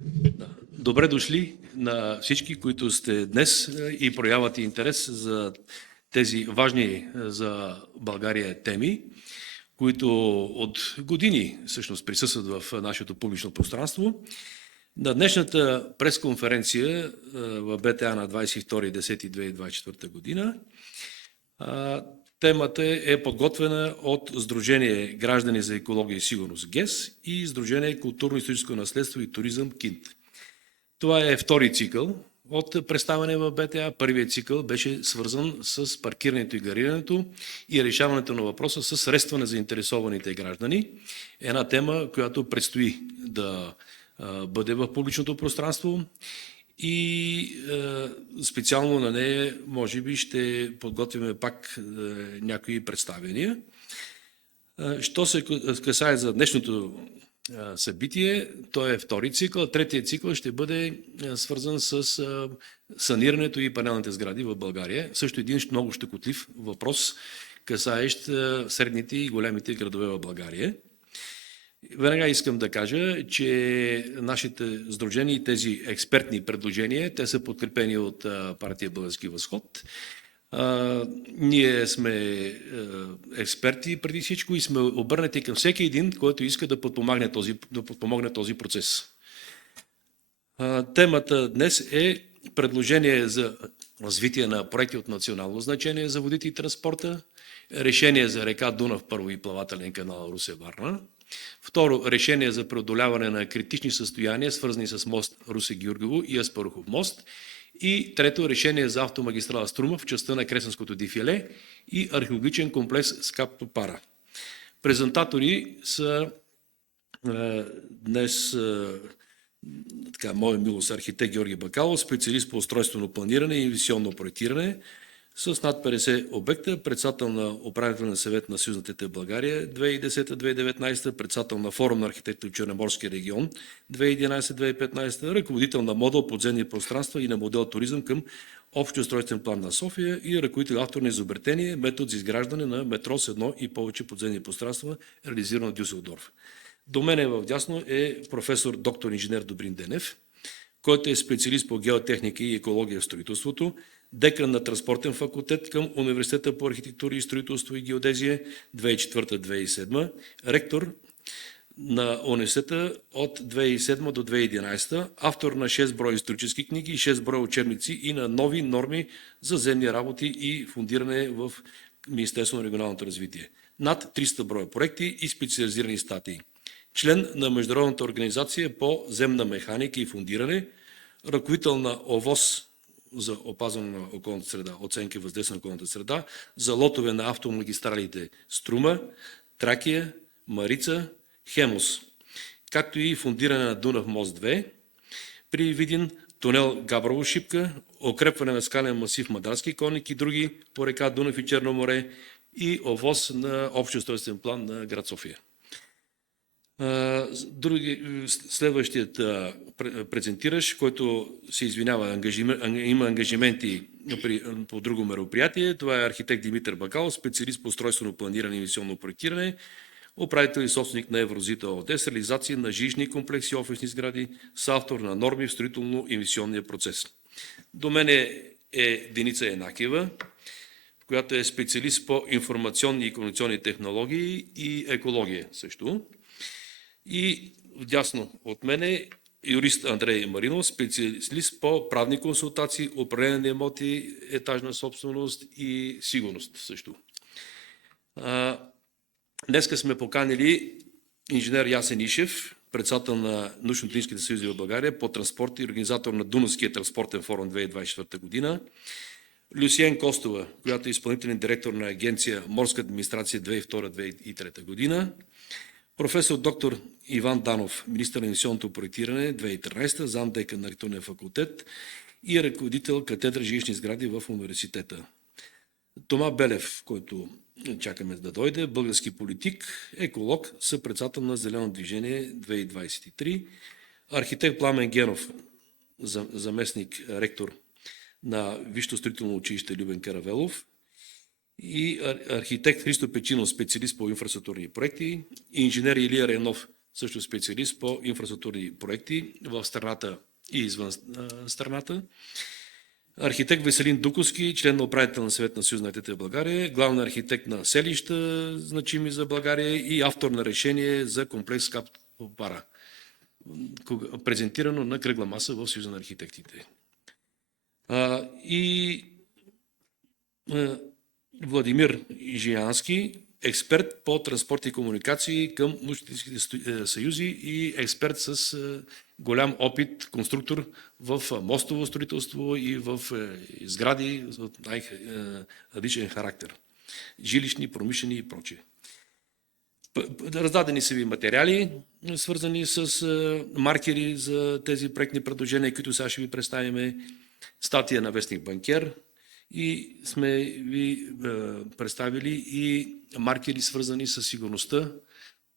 Да. Добре дошли на всички, които сте днес и проявявате интерес за тези важни за България теми, които от години всъщност присъстват в нашето публично пространство. На днешната пресконференция в БТА на 22.10.2024 година темата е подготвена от Сдружение Граждани за екология и сигурност ГЕС и Сдружение Културно-историческо наследство и туризъм КИНТ. Това е втори цикъл от представяне в БТА. Първият цикъл беше свързан с паркирането и гарирането и решаването на въпроса с средства на заинтересованите граждани. Една тема, която предстои да бъде в публичното пространство и специално на нея може би ще подготвим пак някои представяния. Що се касае за днешното събитие, то е втори цикъл. Третият цикъл ще бъде свързан с санирането и панелните сгради в България. Също един много щекотлив въпрос, касаещ средните и големите градове в България. Веднага искам да кажа, че нашите сдружения и тези експертни предложения, те са подкрепени от партия Български възход. Ние сме експерти преди всичко и сме обърнати към всеки един, който иска да подпомогне този процес. Темата днес е предложение за развитие на проекти от национално значение за водите и транспорта, решение за река Дунав, първо и плавателен канал Русе-Варна. Второ, решение за преодоляване на критични състояния, свързани с мост Русе-Георгиево и Аспарухов мост. И трето, решение за автомагистрала Струма в частта на Кресненското дефиле и археологичен комплекс Скапто Пара. Презентатори са днес моя милост архитект Георги Бакалов, специалист по устройствено планиране и инвестиционно проектиране, с над 50 обекта, председател на управителния съвет на Съюз на ТТ България 2010-2019, председател на форум на архитекти от Черноморския регион 2011-2015, ръководител на модул подземни пространства и на модел туризъм към Общия устройствен план на София и ръководител автор на изобретение метод за изграждане на метро с едно и повече подземни пространства, реализирано в Дюселдорф. До мене вдясно е професор доктор инженер Добрин Денев, който е специалист по геотехника и екология в строителството, декан на транспортен факултет към Университета по архитектура и строителство и геодезия 2004-2007, ректор на университета от 2007 до 2011, автор на 6 броя исторически книги и 6 броя учебници и на нови норми за земни работи и фундиране в Министерство на регионалното развитие. Над 300 броя проекти и специализирани статии. Член на Международната организация по земна механика и фундиране, ръководител на ОВОС за опазване на околната среда, оценки въздействие на околната среда, за лотове на автомагистралите Струма, Тракия, Марица, Хемус, както и фундиране на Дунав мост 2, при Видин тунел Габрово Шипка, укрепване на скален масив Мадарски конник и други по река Дунав и Черно море и ОВОС на общия устройствен план на град София. Следващият презентиращ, който се извинява, има ангажименти по друго мероприятие, това е архитект Димитър Бакалов, специалист по устройствено планиране и инвестиционно проектиране, управител и собственик на Еврозита ООД с реализация на жилищни комплекси и офисни сгради, с автор на норми в строително-инвестиционния процес. До мене е Деница Янакиева, която е специалист по информационни и комуникационни технологии и екология също. И вдясно от мене юрист Андрей Маринов, специалист по правни консултации, управление на имоти, етажна собственост и сигурност също. Днеска сме поканили инженер Ясен Ишев, председател на научно-техническите съюзи в България по транспорт и организатор на Дунавския транспортен форум 2024 година. Люсиен Костова, която е изпълнителен директор на агенция Морска администрация 2002-2003 година. Професор доктор Иван Данов, министър на инвестиционното проектиране 2013, замдекан на архитектурния факултет и ръководител катедра жилищни сгради в университета. Тома Белев, който чакаме да дойде, български политик, еколог, съпредседател на Зелено движение 2023, архитект Пламен Генов, заместник ректор на Висшето строително училище Любен Каравелов, и архитект Христо Печинов, специалист по инфраструктурни проекти, и инженер Илия Ренов, също специалист по инфраструктурни проекти в страната и извън страната. Архитект Веселин Дуковски, член на управителния съвет на Съюз на архитектите в България, главен архитект на селища, значими за България, и автор на решение за комплекс КАП Бара, презентирано на кръгла маса в Съюза на архитектите. И Владимир Жиянски, експерт по транспорт и комуникации към научните съюзи и експерт с голям опит, конструктор в мостово строителство и в сгради от най-различен характер. Жилищни, промишлени и прочее. Раздадени са ви материали, свързани с маркери за тези проектни предложения, които сега ще ви представим. Статия на вестник Банкер, и сме ви представили и маркери, свързани с сигурността,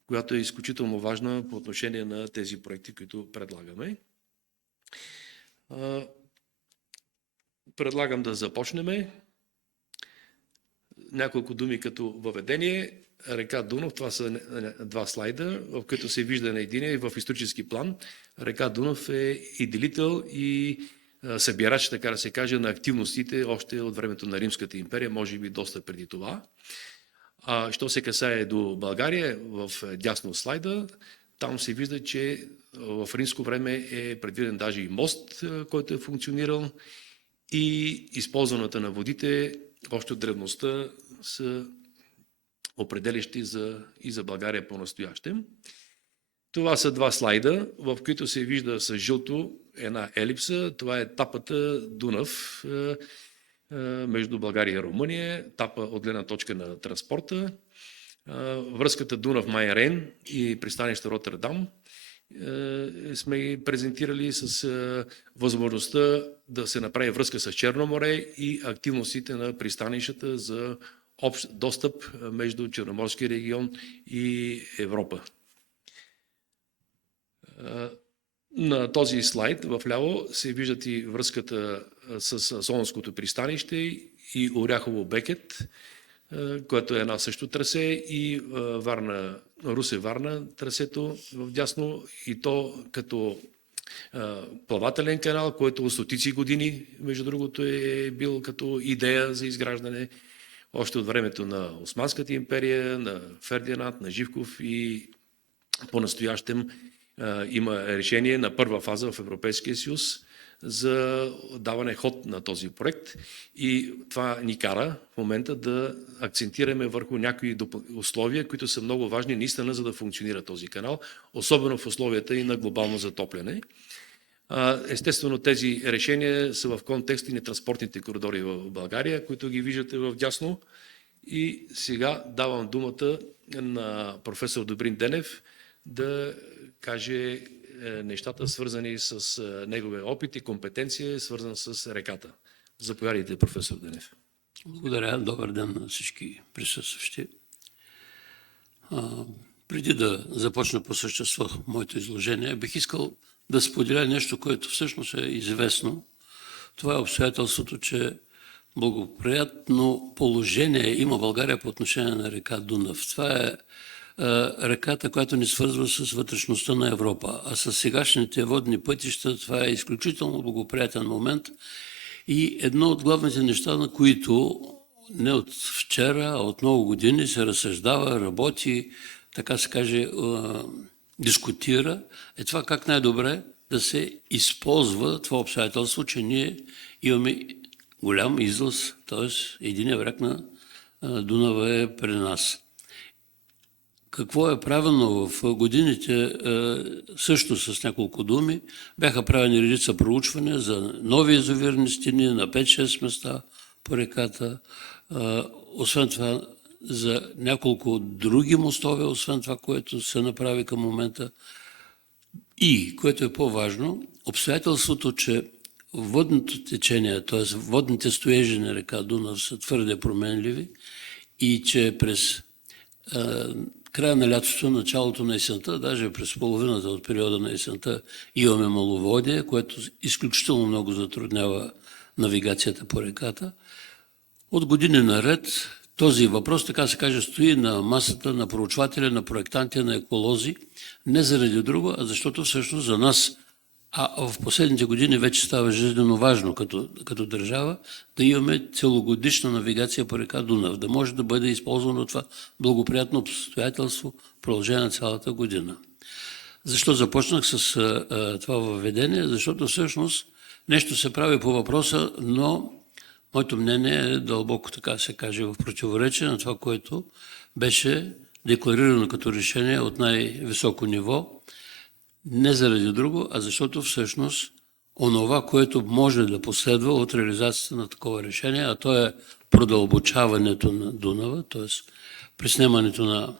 която е изключително важна по отношение на тези проекти, които предлагаме. Предлагам да започнем. Няколко думи като въведение. Река Дунав, това са два слайда, в които се вижда на единия и в исторически план. Река Дунав е и делител, и събирач, така да се каже, на активностите още от времето на Римската империя, може би доста преди това. Що се касае до България, в дясно слайда, там се вижда, че в римско време е предвиден даже и мост, който е функционирал, и използването на водите още от древността са определящи и за България по-настоящем. Това са два слайда, в които се вижда с жълто една елипса. Това е тапата Дунав между България и Румъния, тапа от гледна точка на транспорта. Връзката Дунав-Майен-Рейн и пристанище Роттердам сме ги презентирали с възможността да се направи връзка с Черно море и активностите на пристанищата за общ достъп между Черноморския регион и Европа. На този слайд вляво се виждат и връзката с Солунското пристанище и Оряхово-Бекет, което е една също трасе, и Русе-Варна трасето вдясно, и то като плавателен канал, който от стотици години, между другото, е бил като идея за изграждане още от времето на Османската империя, на Фердинанд, на Живков, и по-настоящем има решение на първа фаза в Европейския съюз за даване ход на този проект, и това ни кара в момента да акцентираме върху някои условия, които са много важни наистина, за да функционира този канал, особено в условията и на глобално затопляне. Естествено, тези решения са в контекст и на транспортните коридори в България, които ги виждате в дясно. И сега давам думата на професор Добрин Денев да каже нещата, свързани с неговия опит и компетенция, свързан с реката. Заповядайте, професор Денев. Благодаря. Добър ден на всички присъстващи. Преди да започна по същество моето изложение, бих искал да споделя нещо, което всъщност е известно. Това е обстоятелството, че благоприятно положение има България по отношение на река Дунав. Това е реката, която ни свързва с вътрешността на Европа. А с сегашните водни пътища това е изключително благоприятен момент и едно от главните неща, на които не от вчера, а от много години се разсъждава, работи, така се каже, дискутира, е това как най-добре да се използва това обстоятелство, че ние имаме голям излаз, т.е. единия бряг на Дунава е при нас. Какво е правено в годините, също с няколко думи, бяха правени редица проучвания за нови язовирни стени на 5-6 места по реката, освен това за няколко други мостове, освен това, което се направи към момента. И, което е по-важно, обстоятелството, че водното течение, т.е. водните стоежи на река Дунав са твърде променливи и че през края на лятото, началото на есента, даже през половината от периода на есента имаме маловодие, което изключително много затруднява навигацията по реката. От години наред този въпрос, така се каже, стои на масата на проучвателя, на проектанти, на еколози, не заради друго, а защото всъщност за нас, а в последните години вече става жизненно важно като държава, да имаме целогодишна навигация по река Дунав, да може да бъде използвано това благоприятно обстоятелство в продължение на цялата година. Защо започнах с това въведение? Защото всъщност нещо се прави по въпроса, но моето мнение е дълбоко, така се каже, в противоречие на това, което беше декларирано като решение от най-високо ниво, не заради друго, а защото всъщност онова, което може да последва от реализацията на такова решение, а то е продълбочаването на Дунава, т.е. преснемането на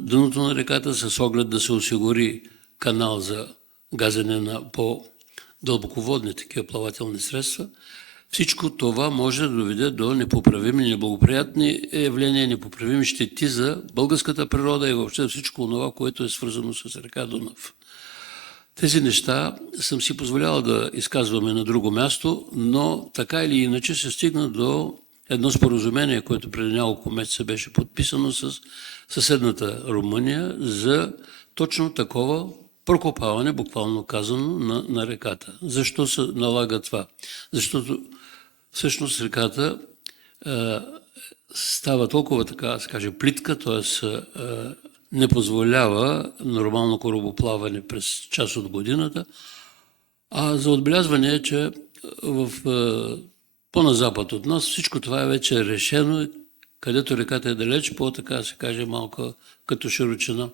дъното на реката с оглед да се осигури канал за газене на по-дълбоководни такива плавателни средства. Всичко това може да доведе до непоправими, неблагоприятни явления, непоправими щети за българската природа и въобще всичко това, което е свързано с река Дунав. Тези неща съм си позволял да изказваме на друго място, но така или иначе се стигна до едно споразумение, което преди няколко месеца беше подписано с съседната Румъния за точно такова прокопаване, буквално казано, на реката. Защо се налага това? Защото всъщност реката става толкова, така да се каже, плитка, т.е. не позволява нормално корабоплаване през част от годината, а за отбелязване е, че по-на запад от нас всичко това е вече решено, където реката е далеч, по-така да се каже малко като широчина.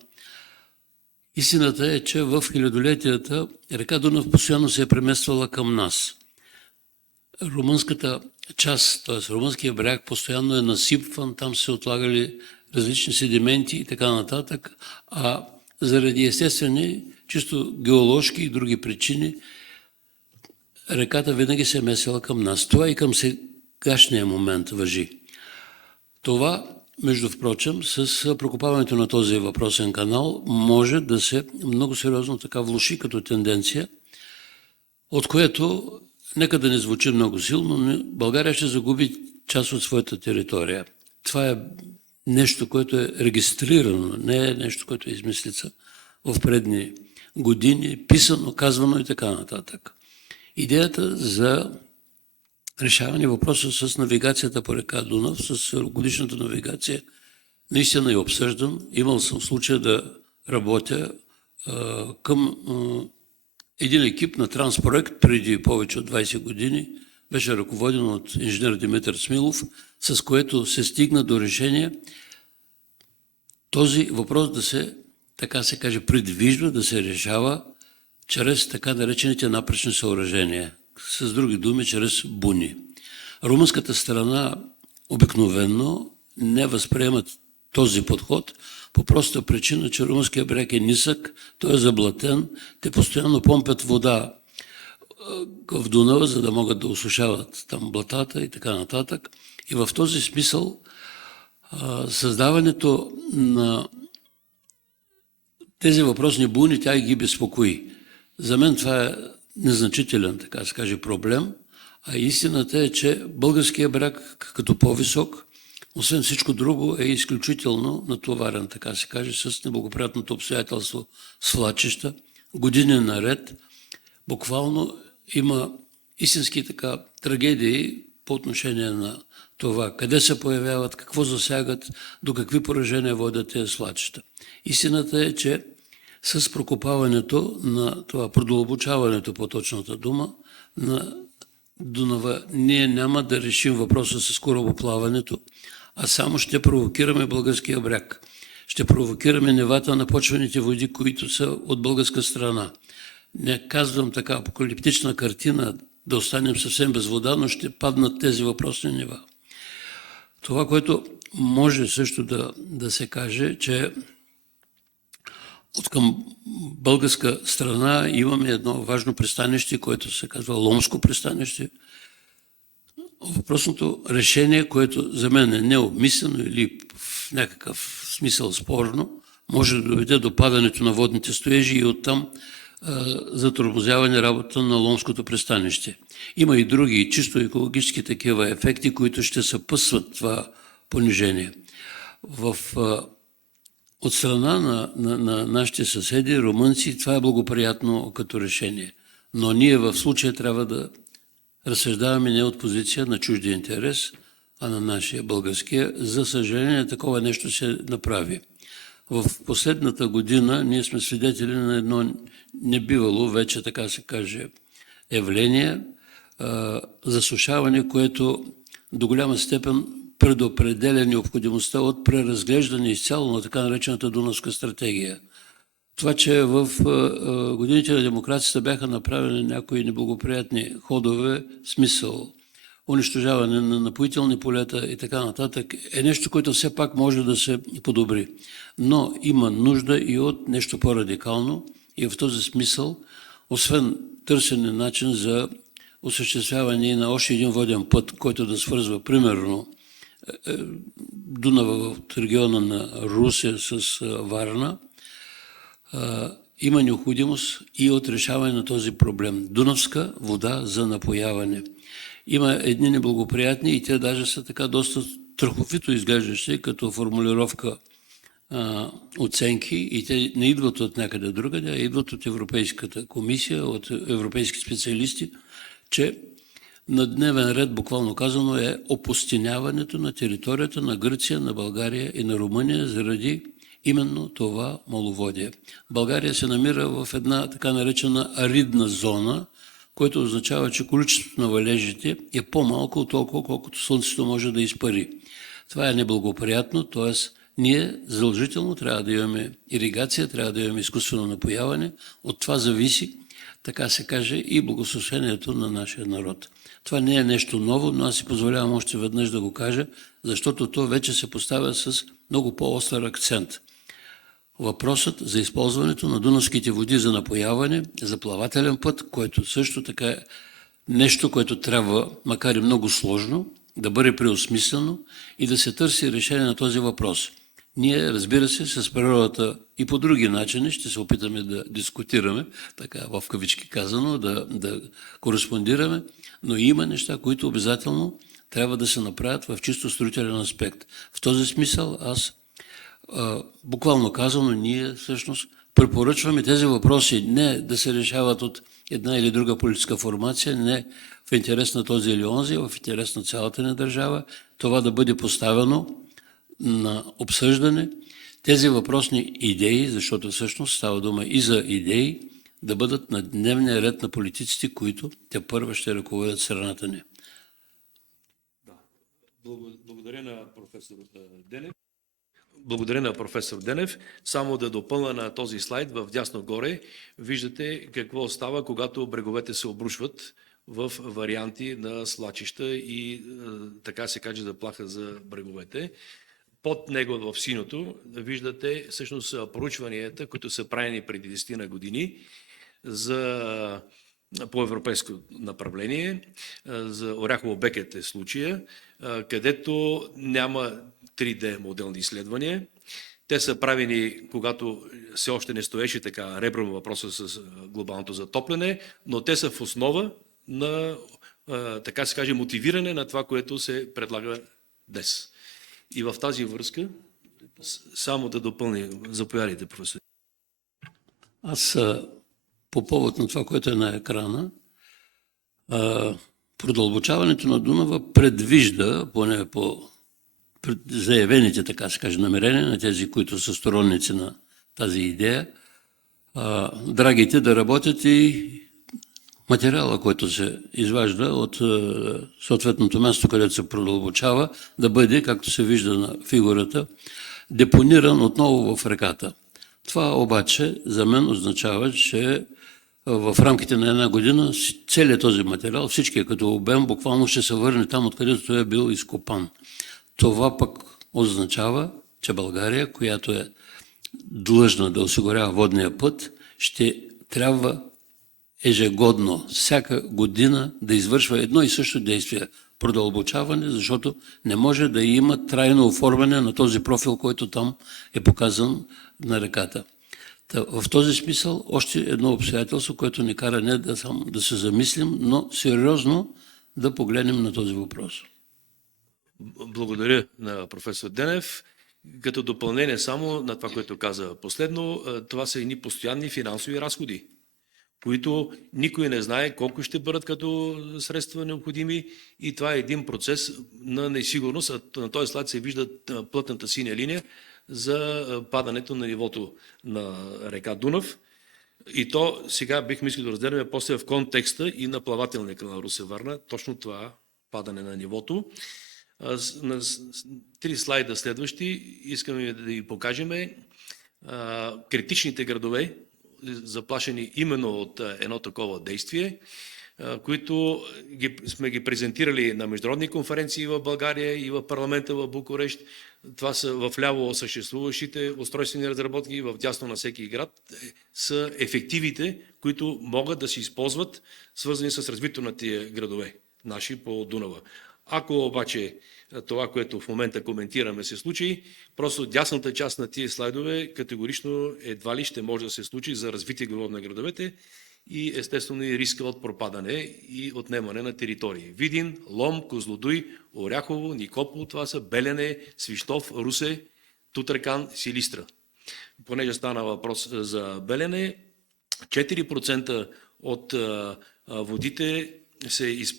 Истината е, че в хилядолетията река Дунав постоянно се е премествала към нас. Румънската част, т.е. румънския бряг постоянно е насипван, там се отлагали различни седименти и така нататък, а заради естествени, чисто геоложки и други причини, реката винаги се е месила към нас. Това и към сегашния момент важи. Това, между впрочем, с прокопаването на този въпросен канал може да се много сериозно така влоши като тенденция, от което, нека да не звучи много силно, но България ще загуби част от своята територия. Това е нещо, което е регистрирано, не е нещо, което е измислица в предни години, писано, казвано и така нататък. Идеята за решаване въпроса с навигацията по река Дунав, с годишната навигация, наистина е обсъждан. Имал съм случай да работя към един екип на Транспроект преди повече от 20 години, беше ръководен от инженер Димитър Смилов, с което се стигна до решение този въпрос да се, така се каже, предвижда, да се решава чрез така наречените напречни съоръжения, с други думи, чрез буни. Румънската страна обикновено не възприемат този подход по проста причина, че румънския бряг е нисък, той е заблатен, те постоянно помпят вода в Дунава, за да могат да осушават там блатата и така нататък. И в този смисъл създаването на тези въпросни буни, тя ги безпокои. За мен това е незначителен, така се каже, проблем, а истината е, че българския бряг като по-висок, освен всичко друго, е изключително натоварен, така се каже, с неблагоприятното обстоятелство свлачища, години наред. Буквално има истински така трагедии по отношение на това, къде се появяват, какво засягат, до какви поражения водят тези свлачища. Истината е, че с прокопаването на това, продълбочаването по точната дума на Дунава, ние няма да решим въпроса с корабоплаването, а само ще провокираме българския бряг. Ще провокираме нивата на почвените води, които са от българска страна. Не казвам така апокалиптична картина, да останем съвсем без вода, но ще паднат тези въпросни нива. Това, което може също да се каже, че от към българска страна имаме едно важно пристанище, което се казва Ломско пристанище. Въпросното решение, което за мен е необмислено или в някакъв смисъл спорно, може да доведе до падането на водните стоежи и оттам затормозяване работа на Ломското пристанище. Има и други чисто екологически такива ефекти, които ще съпъсват това понижение. От страна на нашите съседи, румънци, това е благоприятно като решение. Но ние в случая трябва да разсъждаваме не от позиция на чуждия интерес, а на нашия българския. За съжаление, такова нещо се направи. В последната година ние сме свидетели на едно небивало, вече така се каже, явление, засушаване, което до голяма степен предопределя необходимостта от преразглеждане изцяло на така наречената Дунавска стратегия. Това, че в годините на демокрацията бяха направени някои неблагоприятни ходове, смисъл, унищожаване на напоителни полета и така нататък, е нещо, което все пак може да се подобри. Но има нужда и от нещо по-радикално и в този смисъл, освен търсене начин за осъществяване на още един воден път, който да свързва примерно Дунава от региона на Русе с Варна, има необходимост и от решаване на този проблем. Дунавска вода за напояване. Има едни неблагоприятни и те даже са така доста страховито изглеждащи като формулировка оценки и те не идват от някъде другаде, а идват от Европейската комисия, от европейски специалисти, че на дневен ред, буквално казано, е опустиняването на територията на Гърция, на България и на Румъния заради именно това маловодие. България се намира в една така наречена аридна зона, което означава, че количеството на валежите е по-малко от толкова, колкото Слънцето може да изпари. Това е неблагоприятно, т.е. ние задължително трябва да имаме иригация, трябва да имаме изкуствено напояване. От това зависи, така се каже, и благосъстоянието на нашия народ. Това не е нещо ново, но аз си позволявам още веднъж да го кажа, защото то вече се поставя с много по-остър акцент. Въпросът за използването на дунавските води за напояване, за плавателен път, което също така е нещо, което трябва, макар и много сложно, да бъде преосмислено и да се търси решение на този въпрос. Ние, разбира се, с природата и по други начини ще се опитаме да дискутираме, така в кавички казано, да кореспондираме, но има неща, които обязателно трябва да се направят в чисто строителен аспект. В този смисъл аз, буквално казано, ние всъщност препоръчваме тези въпроси не да се решават от една или друга политическа формация, не в интерес на този или онзи, в интерес на цялата ни държава, това да бъде поставено на обсъждане, тези въпросни идеи, защото всъщност става дума и за идеи, да бъдат на дневния ред на политиците, които те първо ще ръководят страната ни. Благодаря на професор Денев. Благодаря на професор Денев. Само да допълна на този слайд, в дясно горе виждате какво става, когато бреговете се обрушват в варианти на свлачища и така се каже заплаха за бреговете. Под него в синото виждате всъщност проучванията, които са правени преди 10 на години по европейско направление, за Оряхово-Бекет е случая, където няма 3D моделни изследвания. Те са правени, когато все още не стоеше така ребром въпроса с глобалното затопляне, но те са в основа на, така се каже, мотивиране на това, което се предлага днес. И в тази връзка, само да допълня, заповядайте, професор. Аз по повод на това, което е на екрана, продълбочаването на Дунава предвижда, поне по заявените, така се каже, намерения на тези, които са сторонници на тази идея, драгите да работят и материала, който се изважда от съответното място, където се продълбочава, да бъде, както се вижда на фигурата, депониран отново в реката. Това обаче за мен означава, че в рамките на една година целият този материал, всичкият като обем, буквално ще се върне там, откъдето той е бил изкопан. Това пък означава, че България, която е длъжна да осигурява водния път, ще трябва ежегодно, всяка година да извършва едно и също действие – продълбочаване, защото не може да има трайно оформяне на този профил, който там е показан на реката. В този смисъл още едно обстоятелство, което ни кара не да се замислим, но сериозно да погледнем на този въпрос. Благодаря на професор Денев. Като допълнение само на това, което каза последно, това са едни постоянни финансови разходи, които никой не знае колко ще бъдат като средства необходими, и това е един процес на несигурност. На този слайд се вижда плътната синя линия за падането на нивото на река Дунав. И то сега бихме искали да разделяме после в контекста и на плавателния канал Русе-Варна, точно това падане на нивото. На 3 слайда следващи искаме да ви покажем критичните градове, заплашени именно от едно такова действие, които сме ги презентирали на международни конференции в България и в парламента в Букурещ. Това са в ляво съществуващите устройствени разработки, в дясно на всеки град са ефективите, които могат да се използват, свързани с развитието на тия градове, наши по Дунава. Ако обаче това, което в момента коментираме, се случи, просто дясната част на тия слайдове категорично едва ли ще може да се случи за развитие на градовете и естествено и риска от пропадане и отнемане на територии. Видин, Лом, Козлодуй, Оряхово, Никопол, това са Белене, Свищов, Русе, Тутракан, Силистра. Понеже стана въпрос за Белене, 4% от водите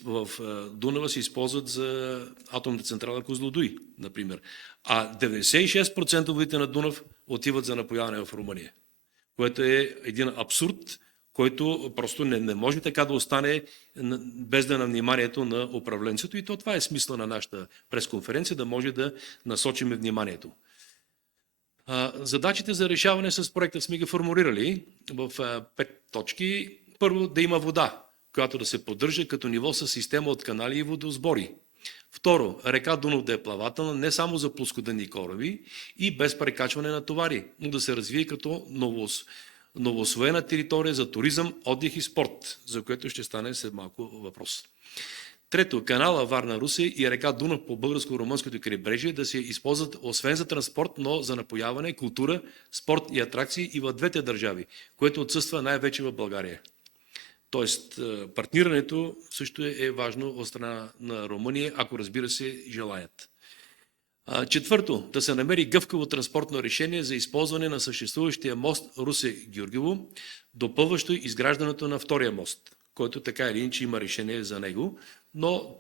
в Дунава се използват за атомната централа Козлодуй, например. А 96% от водите на Дунав отиват за напояване в Румъния, което е един абсурд, който просто не може така да остане без да е на вниманието на управленцето. И това е смисъл на нашата пресконференция, да може да насочим вниманието. Задачите за решаване с проекта сме ги формулирали в 5 точки. Първо, да има вода, която да се поддържа като ниво със система от канали и водосбори. Второ, река Дунав да е плавателна не само за плоскодънни кораби и без прекачване на товари, но да се развие като новоосвоена територия за туризъм, отдих и спорт, за което ще стане след малко въпрос. Трето, канала Варна-Русе и река Дунав по българско-румънското крайбрежие да се използват освен за транспорт, но за напояване, култура, спорт и атракции и в двете държави, което отсъства най-вече в България. Тоест, партнирането също е важно от страна на Румъния, ако разбира се желаят. Четвърто, да се намери гъвкаво транспортно решение за използване на съществуващия мост Русе-Гюргево, допълващо изграждането на втория мост, който така или иначе има решение за него, но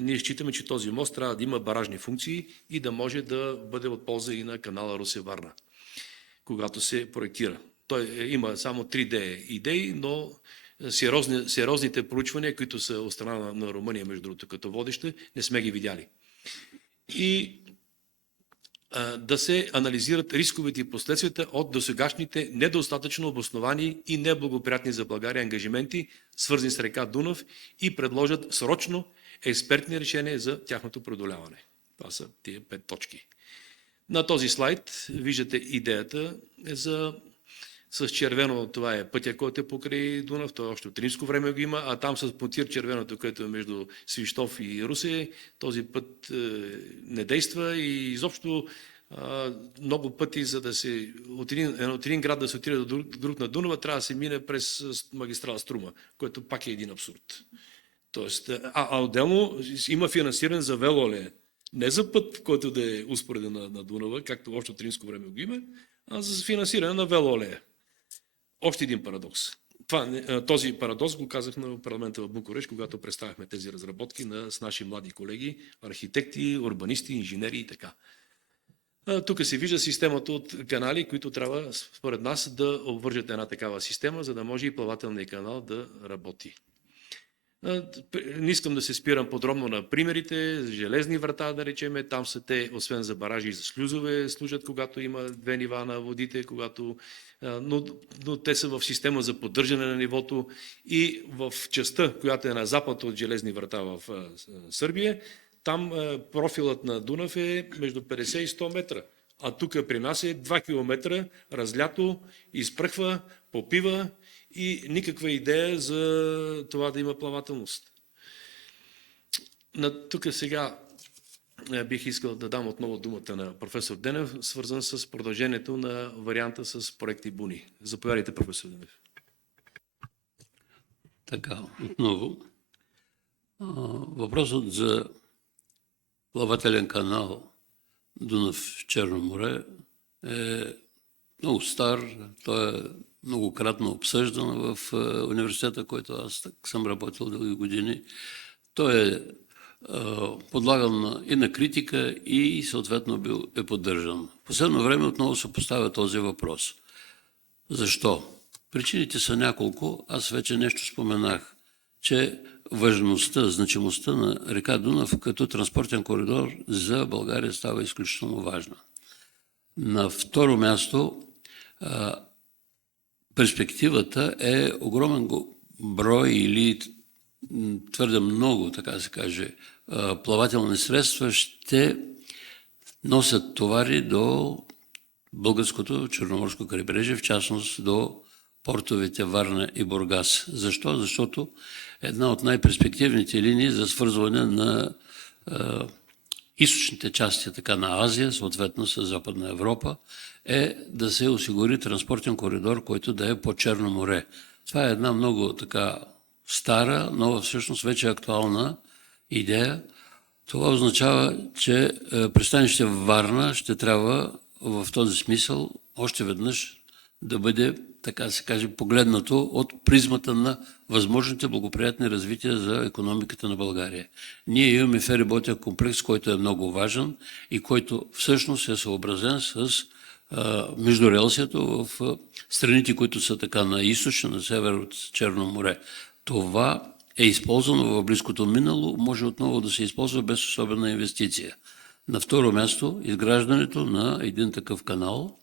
ние считаме, че този мост трябва да има баражни функции и да може да бъде от полза и на канала Русе-Варна, когато се проектира. Той има само 3D идеи, но сериозните проучвания, които са от страна на Румъния, между другото, като водеща, не сме ги видяли. И да се анализират рисковете и последствията от досегашните недостатъчно обосновани и неблагоприятни за България ангажименти, свързани с река Дунав, и предложат срочно експертни решения за тяхното преодоляване. Това са тия 5 точки. На този слайд виждате идеята с червено, това е пътя, който е покрай Дунав, той още от римско време го има, а там с пунктир червеното, което е между Свищов и Русе, този път не действа и изобщо много пъти, за да се от един град да се отиде до друг на Дунава, трябва да се мине през магистрала Струма, което пак е един абсурд. Тоест, отделно има финансиране за велоалея. Не за път, който да е успореден на Дунава, както още от римско време го има, а за финансиране на велоалея. Още един парадокс. Този парадокс го казах на парламента в Букурещ, когато представяхме тези разработки с наши млади колеги, архитекти, урбанисти, инженери и така. Тук се вижда системата от канали, които трябва, според нас, да обвържат една такава система, за да може и плавателният канал да работи. Не искам да се спирам подробно на примерите, железни врата, да речеме, там са те, освен за баражи и за шлюзове, служат, когато има 2 нива на водите, но те са в система за поддържане на нивото и в частта, която е на запад от железни врата в Сърбия, там профилът на Дунав е между 50 и 100 метра, а тук при нас е 2 км разлято, изпръхва, попива и никаква идея за това да има плавателност. Тук сега бих искал да дам отново думата на професор Денев, свързан с продължението на варианта с проекти Буни. Заповядайте, професор Денев. Така, отново. Въпросът за плавателен канал Дунав-Черно море е много стар, той е многократно обсъждан в университета, който аз съм работил дълги години. Той е подлаган и на критика и съответно е поддържан. В последно време отново се поставя този въпрос. Защо? Причините са няколко. Аз вече нещо споменах, че важността, значимостта на река Дунав като транспортен коридор за България става изключително важна. На второ място, перспективата е огромен брой или твърде много, така да се каже, плавателни средства ще носят товари до българското черноморско крайбрежие, в частност до портовете Варна и Бургас. Защо? Защото една от най-перспективните линии за свързване на източните части така на Азия, съответно с Западна Европа, е да се осигури транспортен коридор, който да е по Черно море. Това е една много така стара, но всъщност вече актуална идея. Това означава, че пристанище Варна ще трябва в този смисъл още веднъж да бъде, така да се каже, погледнато от призмата на възможните благоприятни развития за икономиката на България. Ние имаме фериботен комплекс, който е много важен и който всъщност е съобразен с междурелсието в страните, които са така на източна, на север от Черно море. Това е използвано в близкото минало, може отново да се използва без особена инвестиция. На второ място, изграждането на един такъв канал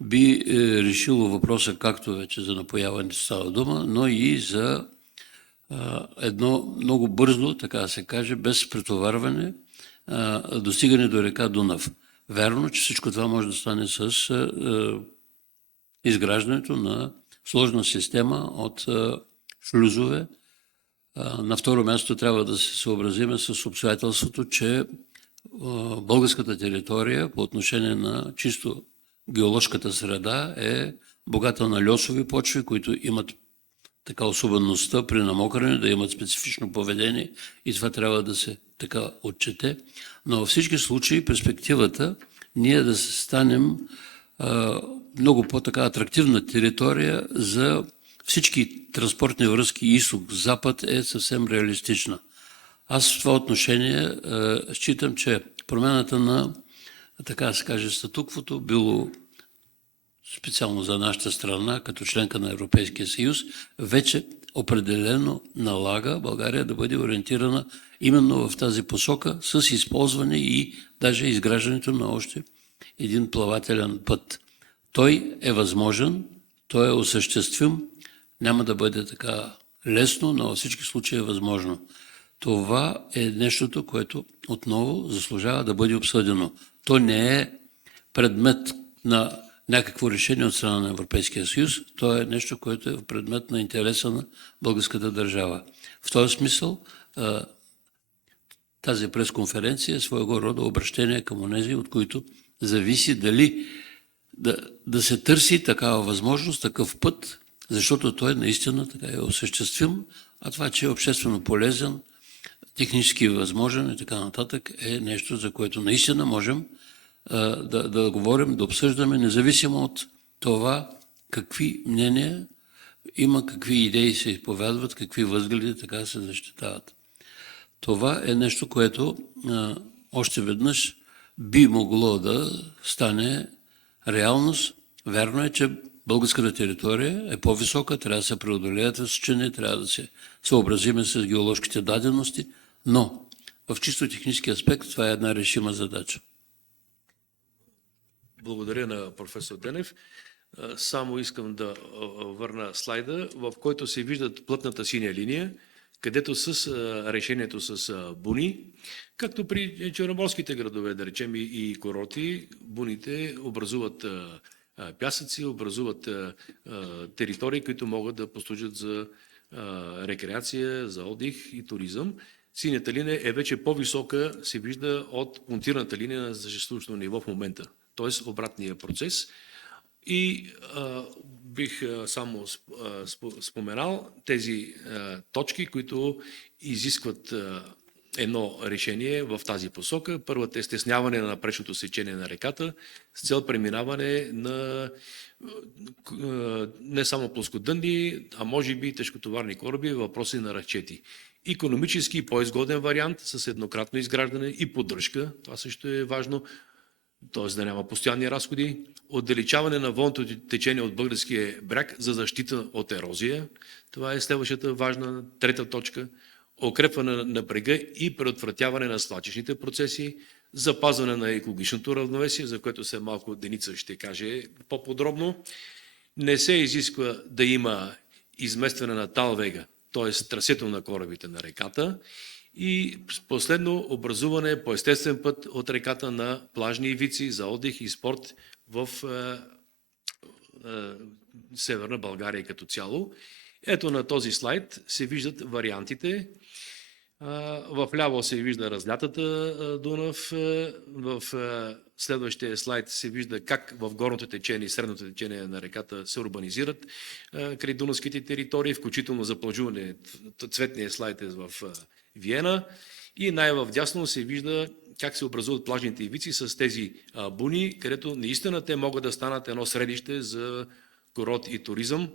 би решило въпроса както вече за напояването става дума, но и за едно много бързо, така да се каже, без претоварване, достигане до река Дунав. Вярно, че всичко това може да стане с изграждането на сложна система от шлюзове. На второ място трябва да се съобразиме с обстоятелството, че българската територия по отношение на чисто геоложката среда е богата на льосови почви, които имат така особеността при намокране, да имат специфично поведение и това трябва да се така отчете. Но във всички случаи перспективата ние да станем много по-така атрактивна територия за всички транспортни връзки изток-запад е съвсем реалистична. Аз в това отношение считам, че промяната на, така да се каже, статуквото било специално за нашата страна, като членка на Европейския съюз, вече определено налага България да бъде ориентирана именно в тази посока с използване и даже изграждането на още един плавателен път. Той е възможен, той е осъществим, няма да бъде така лесно, но във всички случаи е възможно. Това е нещото, което отново заслужава да бъде обсъдено. То не е предмет на някакво решение от страна на Европейския съюз, то е нещо, което е предмет на интереса на българската държава. В този смисъл тази пресконференция е своего рода обращение към онези, от които зависи дали да се търси такава възможност, такъв път, защото той наистина така е осъществим, а това, че е обществено полезен, технически възможен и така нататък, е нещо, за което наистина можем да говорим, да обсъждаме, независимо от това какви мнения има, какви идеи се изповядват, какви възгледи така се защитават. Това е нещо, което още веднъж би могло да стане реалност. Вярно е, че българската територия е по-висока, трябва да се преодолеят височини, трябва да се съобразиме с геоложките дадености, но в чисто технически аспект това е една решима задача. Благодаря на професор Денев. Само искам да върна слайда, в който се виждат плътната синя линия, където с решението с буни, както при черноморските градове, да речем и курорти, буните образуват пясъци, образуват територии, които могат да послужат за рекреация, за отдих и туризъм. Синята линия е вече по-висока, се вижда от монтираната линия на съществуващото ниво в момента, т.е. обратния процес. И бих само споменал тези точки, които изискват едно решение в тази посока. Първата е стесняване на напречното сечение на реката с цел преминаване на не само плоскодънни, а може би и тежкотоварни кораби, въпроси на разчети. Икономически по-изгоден вариант с еднократно изграждане и поддръжка, това също е важно, т.е. да няма постоянни разходи, отдалечаване на водното течение от българския бряг за защита от ерозия. Това е следващата важна трета точка. Укрепване на брега и предотвратяване на свлачищните процеси, запазване на екологичното равновесие, за което след малко Деница ще каже по-подробно. Не се изисква да има изместване на талвега, т.е. трасето на корабите на реката, и последно образуване по естествен път от реката на плажни ивици за отдих и спорт в Северна България като цяло. Ето на този слайд се виждат вариантите. В ляво се вижда разлятата Дунав, в следващия слайд се вижда как в горното течение и средното течение на реката се урбанизират край дунавските територии, включително за плажуване. Цветният слайд е в Виена и най-вдясно се вижда как се образуват плажните ивици с тези буни, където наистина те могат да станат едно средище за курорт и туризъм,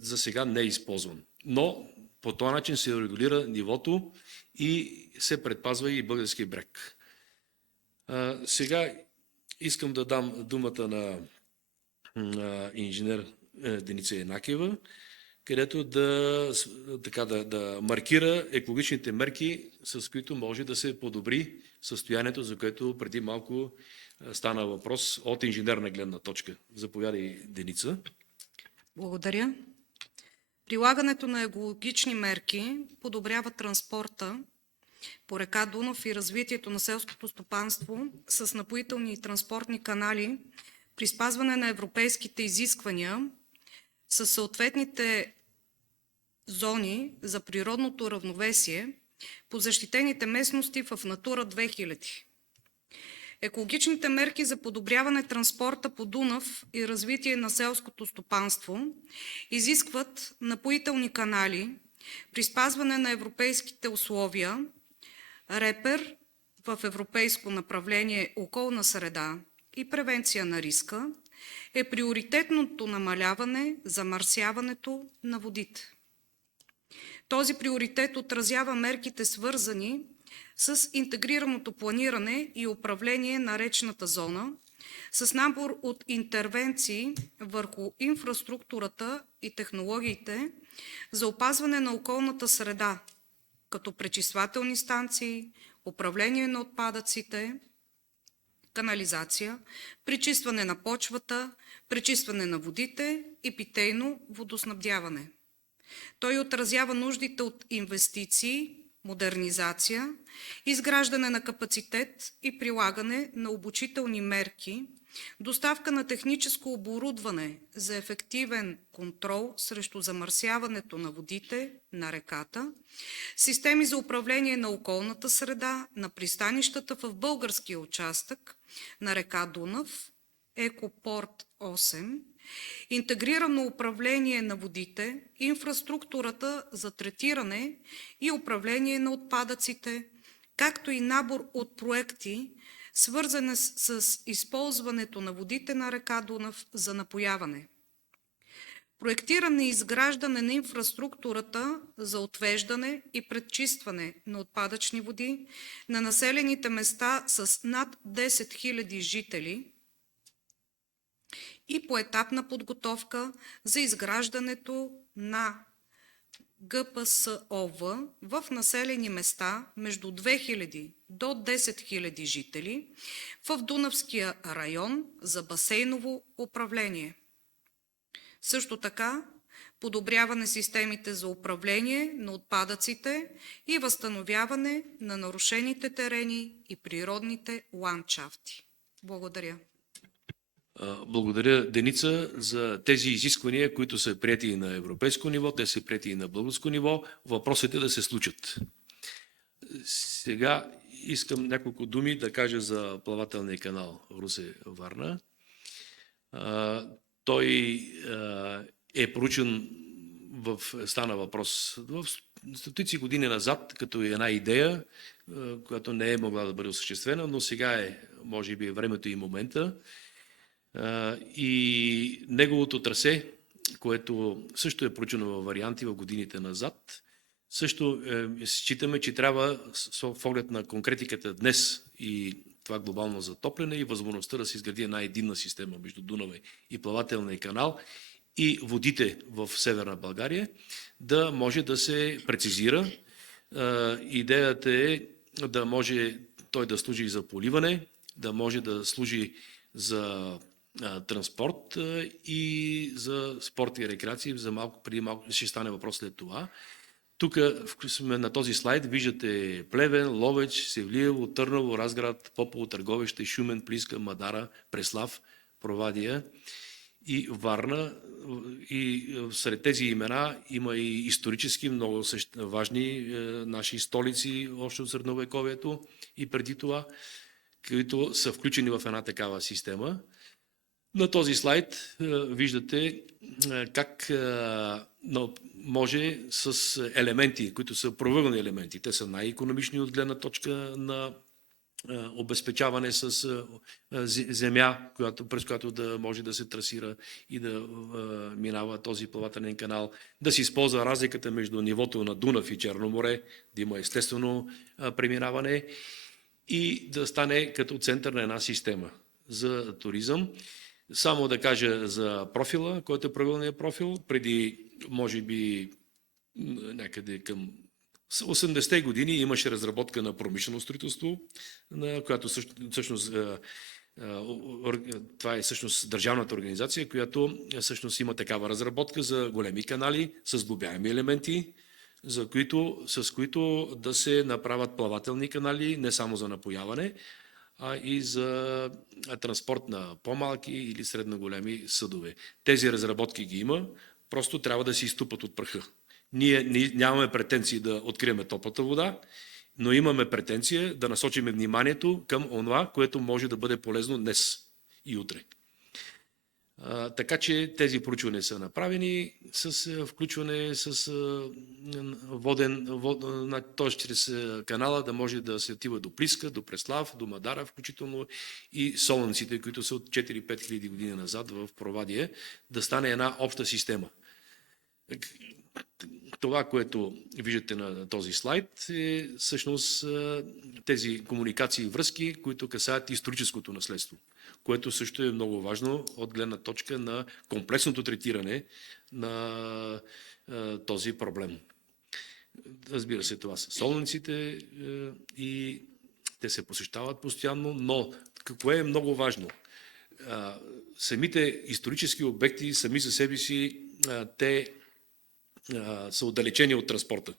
за сега не е използван. Но по този начин се регулира нивото и се предпазва и български брег. Сега искам да дам думата на инженер Деница Янакиева, където да маркира екологичните мерки, с които може да се подобри състоянието, за което преди малко стана въпрос от инженерна гледна точка. Заповядай, Деница. Благодаря. Прилагането на екологични мерки подобрява транспорта по река Дунав и развитието на селското стопанство с напоителни и транспортни канали при спазване на европейските изисквания със съответните зони за природното равновесие по защитените местности в Натура 2000. Екологичните мерки за подобряване транспорта по Дунав и развитие на селското стопанство изискват напоителни канали при спазване на европейските условия, репер в европейско направление околна среда и превенция на риска е приоритетното намаляване замърсяването на водите. Този приоритет отразява мерките, свързани с интегрираното планиране и управление на речната зона, с набор от интервенции върху инфраструктурата и технологиите за опазване на околната среда, като пречиствателни станции, управление на отпадъците, канализация, пречистване на почвата, пречистване на водите и питейно водоснабдяване. Той отразява нуждите от инвестиции, модернизация, изграждане на капацитет и прилагане на обучителни мерки, доставка на техническо оборудване за ефективен контрол срещу замърсяването на водите на реката, системи за управление на околната среда на пристанищата в българския участък на река Дунав, Екопорт 8, интегрирано управление на водите, инфраструктурата за третиране и управление на отпадъците, както и набор от проекти, свързани с използването на водите на река Дунав за напояване. Проектиране и изграждане на инфраструктурата за отвеждане и пречистване на отпадъчни води на населените места с над 10 000 жители и поетапна подготовка за изграждането на ГПСОВ в населени места между 2000 до 10 000 жители в Дунавския район за басейново управление. Също така, подобряване системите за управление на отпадъците и възстановяване на нарушените терени и природните ландшафти. Благодаря. Благодаря, Деница, за тези изисквания, които са приети и на европейско ниво, те са приети и на българско ниво. Въпросът е да се случат. Сега искам няколко думи да кажа за плавателния канал Русе-Варна. Той е проучен стана въпрос в стотици години назад, като една идея, която не е могла да бъде осъществена, но сега е, може би, времето и момента. И неговото трасе, което също е проучено във варианти в годините назад, също считаме, че трябва с оглед на конкретиката днес и това глобално затопляне и възможността да се изгради една единна система между Дунава и плавателния канал и водите в Северна България, да може да се прецизира. Идеята е да може той да служи за поливане, да може да служи за транспорт и за спорт и рекреации. Преди малко ще стане въпрос след това. Тук сме на този слайд, виждате Плевен, Ловеч, Севлиево, Търново, Разград, Попово, Търговище, Шумен, Плиска, Мадара, Преслав, Провадия и Варна. И сред тези имена има и исторически много важни наши столици още от средновековието и преди това, които са включени в една такава система. На този слайд виждате как може с елементи, които са правъгълни елементи. Те са най-икономични от гледна точка на обезпечаване с земя, през която да може да се трасира и да минава този плавателен канал, да се използва разликата между нивото на Дунав и Черно море, да има естествено преминаване и да стане като център на една система за туризъм. Само да кажа за профила, който е правилният профил. Преди, може би, някъде към 80-те години имаше разработка на промишлено строителство, на която всъщност това е всъщност държавната организация, която всъщност има такава разработка за големи канали с глобяеми елементи, с които да се направят плавателни канали, не само за напояване, а и за транспорт на по-малки или средно големи съдове. Тези разработки ги има, просто трябва да се изтупат от праха. Ние нямаме претенции да открием топлата вода, но имаме претенция да насочим вниманието към онова, което може да бъде полезно днес и утре. Така че тези проучвания са направени с включване с т.е. чрез канала да може да се отива до Плиска, до Преслав, до Мадара включително и солънците, които са от 4-5 хиляди години назад в Провадие, да стане една обща система. Това, което виждате на този слайд, е всъщност тези комуникации и връзки, които касаят историческото наследство, което също е много важно от гледна точка на комплексното третиране на този проблем. Разбира се, това са солниците и те се посещават постоянно, но какво е много важно? Самите исторически обекти, сами за себе си, те са отдалечени от транспорта.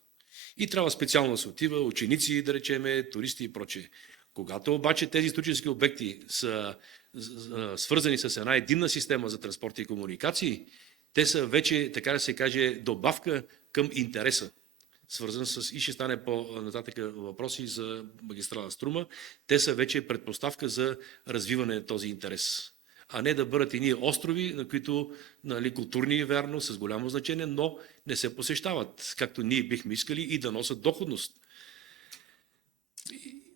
И трябва специално да се отива, ученици, да речеме, туристи и прочее. Когато обаче тези исторически обекти са свързани с една единна система за транспорт и комуникации, те са вече, така да се каже, добавка към интереса, свързан с, и ще стане по-нататък въпроси за магистрала Струма, те са вече предпоставка за развиване на този интерес. А не да бъдат едни острови, на които културни е вярно, с голямо значение, но не се посещават, както ние бихме искали и да носят доходност.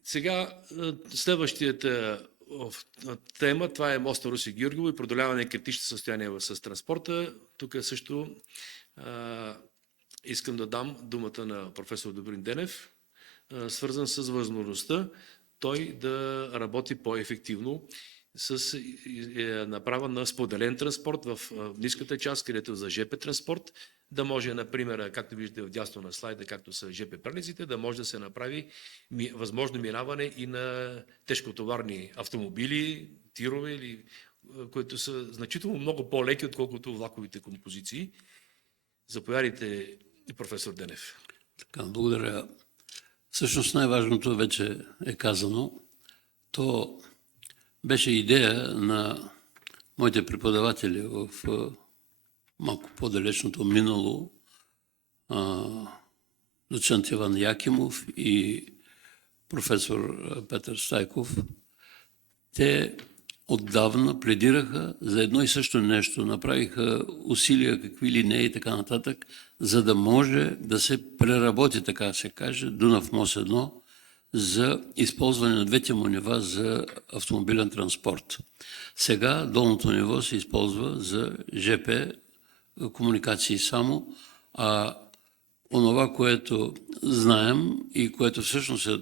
Сега следващата тема, това е моста Русе Георгиево и продоляване на критични състояния с транспорта. Тук също искам да дам думата на професор Добрин Денев, свързан с възможността той да работи по-ефективно с направа на споделен транспорт в ниската част, където за ЖП транспорт, да може, например, както виждате в дясно на слайда, както са ЖП прелезите, да може да се направи възможно минаване и на тежкотоварни автомобили, тирове, които са значително много по-леки, отколкото влаковите композиции. Заповядайте, професор Денев. Така, благодаря. Всъщност най-важното вече е казано. То беше идея на моите преподаватели в малко по-далечното минало, доцент Иван Якимов и професор Петър Стайков. Те отдавна пледираха за едно и също нещо. Направиха усилия какви ли не и така нататък, за да може да се преработи, така да се каже, Дунав мост 1 за използване на двете му нива за автомобилен транспорт. Сега долното ниво се използва за ЖП комуникации само, а онова, което знаем и което всъщност е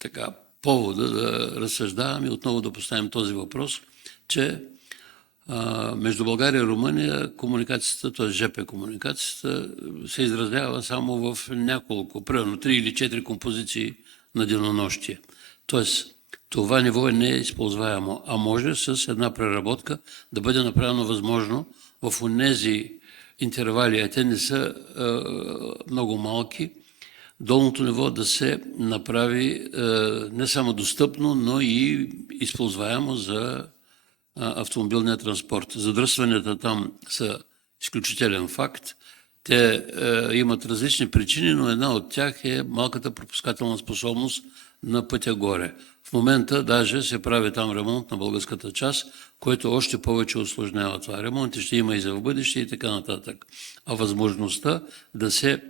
така повода да разсъждаваме и отново да поставим този въпрос, че между България и Румъния комуникацията, т.е. ЖП комуникацията, се изразява само в няколко, примерно 3 или 4 композиции на денонощие. Тоест, това ниво не е използваемо, а може с една преработка да бъде направено възможно в онези интервали, а те не са много малки, долното ниво да се направи не само достъпно, но и използваемо за автомобилния транспорт. Задръстванията там са изключителен факт. Те имат различни причини, но една от тях е малката пропускателна способност на пътя горе. В момента даже се прави там ремонт на българската част, което още повече усложнява това. Ремонти ще има и за в бъдеще и така нататък. А възможността да се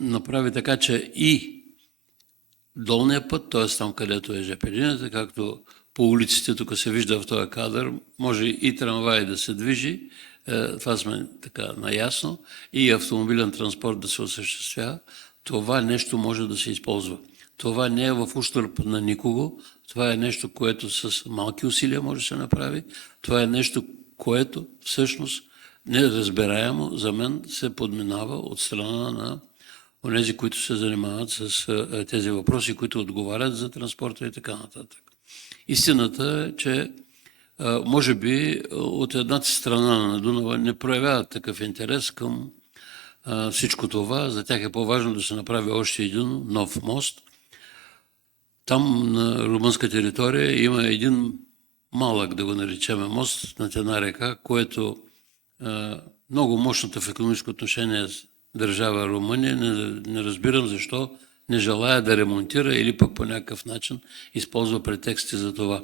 направи така, че и долния път, т.е. там където е ЖП линията, както по улиците тук се вижда в този кадър, може и трамвай да се движи, това сме така наясно, и автомобилен транспорт да се осъществява, това нещо може да се използва. Това не е в ущърб на никого, това е нещо, което с малки усилия може да се направи, това е нещо, което всъщност неразбираемо за мен се подминава от страна на онези, които се занимават с тези въпроси, които отговарят за транспорта и така нататък. Истината е, че може би от едната страна на Дунава не проявяват такъв интерес към всичко това. За тях е по-важно да се направи още един нов мост. Там на румънска територия има един малък, да го наречем, мост над една река, което много мощната в икономическо отношение държава Румъния. Не разбирам защо не желая да ремонтира или пък по някакъв начин използва претексти за това.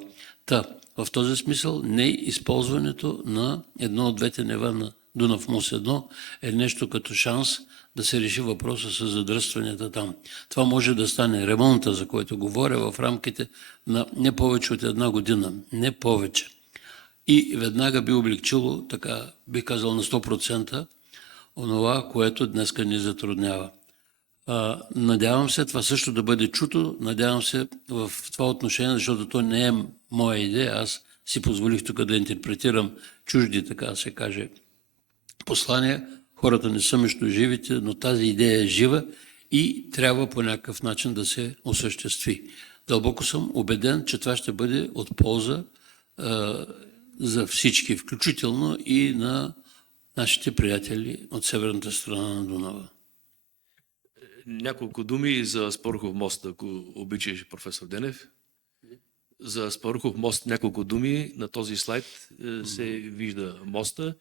В този смисъл не използването на едно от двете нива на Дунав мост 1 е нещо като шанс да се реши въпроса с задръстванията там. Това може да стане ремонта, за който говоря, в рамките на не повече от една година. Не повече. И веднага би облегчило, така би казал на 100%, онова, което днеска ни затруднява. Надявам се това също да бъде чуто, надявам се в това отношение, защото то не е моя идея. Аз си позволих тук да интерпретирам чужди, така да се каже, послания. Хората не са между живите, но тази идея е жива и трябва по някакъв начин да се осъществи. Дълбоко съм убеден, че това ще бъде от полза за всички, включително и на нашите приятели от северната страна на Дунава. Няколко думи за Спорухов мост, ако обичаш, професор Денев. За Спорухов мост няколко думи. На този слайд се вижда моста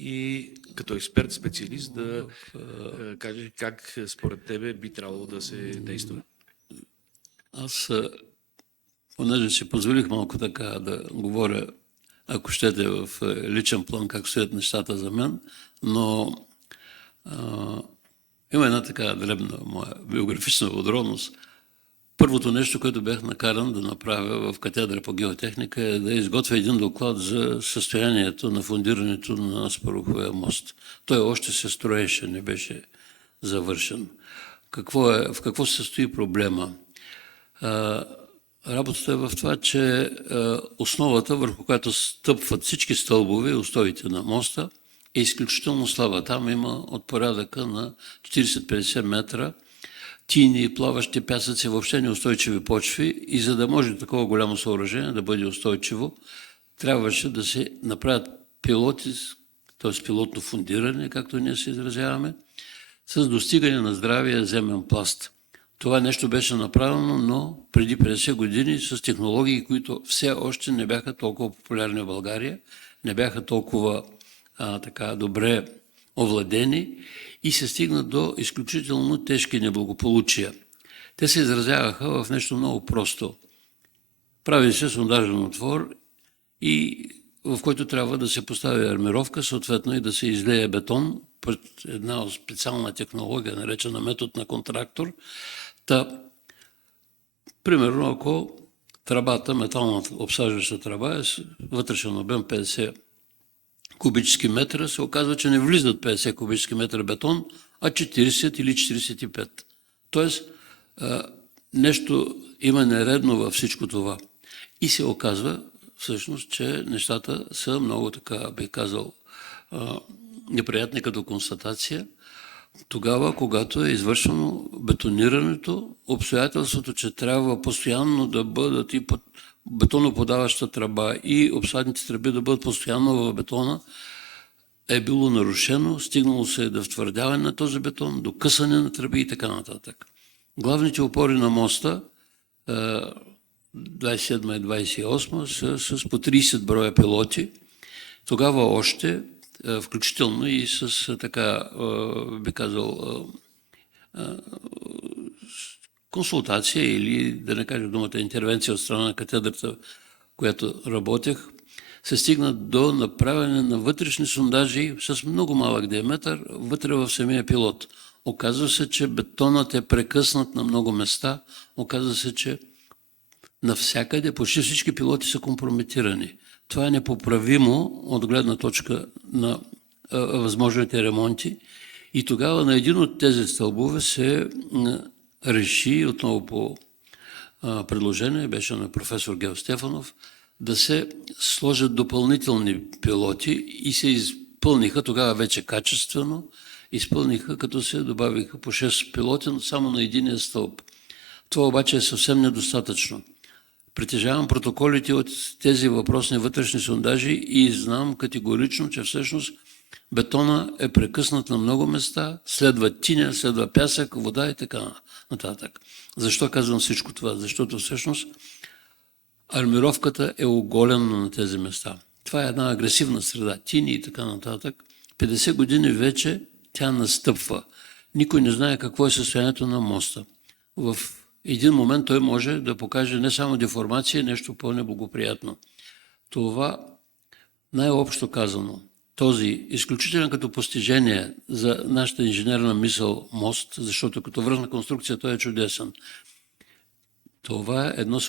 и като експерт, специалист да каже как според тебе би трябвало да се действа. Аз, понеже си позволих малко така да говоря, ако щете в личен план как стоят нещата за мен, но има една така дребна моя биографична подробност. Първото нещо, което бях накаран да направя в катедра по геотехника е да изготвя един доклад за състоянието на фундирането на Споруховия мост. Той още се строеше, не беше завършен. В какво се състои проблема? Работата е в това, че основата, върху която стъпват всички стълбове и устоите на моста, е изключително слаба. Там има от порядъка на 40-50 метра тини, плаващи пясъци, въобще неустойчиви почви, и за да може такова голямо съоръжение да бъде устойчиво, трябваше да се направят пилоти, т.е. пилотно фундиране, както ние се изразяваме, с достигане на здравия земен пласт. Това нещо беше направено, но преди 50 години с технологии, които все още не бяха толкова популярни в България, не бяха толкова така добре овладени и се стигна до изключително тежки неблагополучия. Те се изразяваха в нещо много просто. Прави се сондажен отвор, и в който трябва да се постави армировка, съответно и да се излее бетон под една специална технология, наречена метод на контрактор. Примерно, ако тръбата, металната обсаждаща тръба е с вътрешен обем 50 кубически метра, се оказва, че не влизат 50 кубически метра бетон, а 40 или 45. Тоест, нещо има нередно във всичко това. И се оказва всъщност, че нещата са много така, бих казал, неприятни като констатация. Тогава, когато е извършено бетонирането, обстоятелството, че трябва постоянно да бъдат и бетоноподаваща тръба и обсадните тръби да бъдат постоянно в бетона, е било нарушено, стигнало се до втвърдяване на този бетон, до късане на тръби и така нататък. Главните опори на моста 27 и 28 са с по 30 броя пилоти. Тогава още, включително и с така, би казал, консултация или, да не кажа думата, интервенция от страна на катедрата, която работех, се стигна до направяне на вътрешни сондажи с много малък диаметър вътре в самия пилот. Оказва се, че бетонът е прекъснат на много места. Оказва се, че навсякъде почти всички пилоти са компрометирани. Това е непоправимо от гледна точка на възможните ремонти. И тогава на един от тези стълбове се реши, отново по предложение, беше на професор Гео Стефанов, да се сложат допълнителни пилоти и се изпълниха тогава вече качествено, изпълниха, като се добавиха по 6 пилоти, но само на единия стълб. Това обаче е съвсем недостатъчно. Притежавам протоколите от тези въпросни вътрешни сондажи и знам категорично, че всъщност бетона е прекъснат на много места, следва тиня, следва пясък, вода и така нататък. Защо казвам всичко това? Защото всъщност армировката е оголена на тези места. Това е една агресивна среда, тини и така нататък. 50 години вече тя настъпва. Никой не знае какво е състоянието на моста. В един момент той може да покаже не само деформация, нещо по-неблагоприятно. Това, най-общо казано, този изключителен като постижение за нашата инженерна мисъл мост, защото като връзна конструкция той е чудесен. Това е едно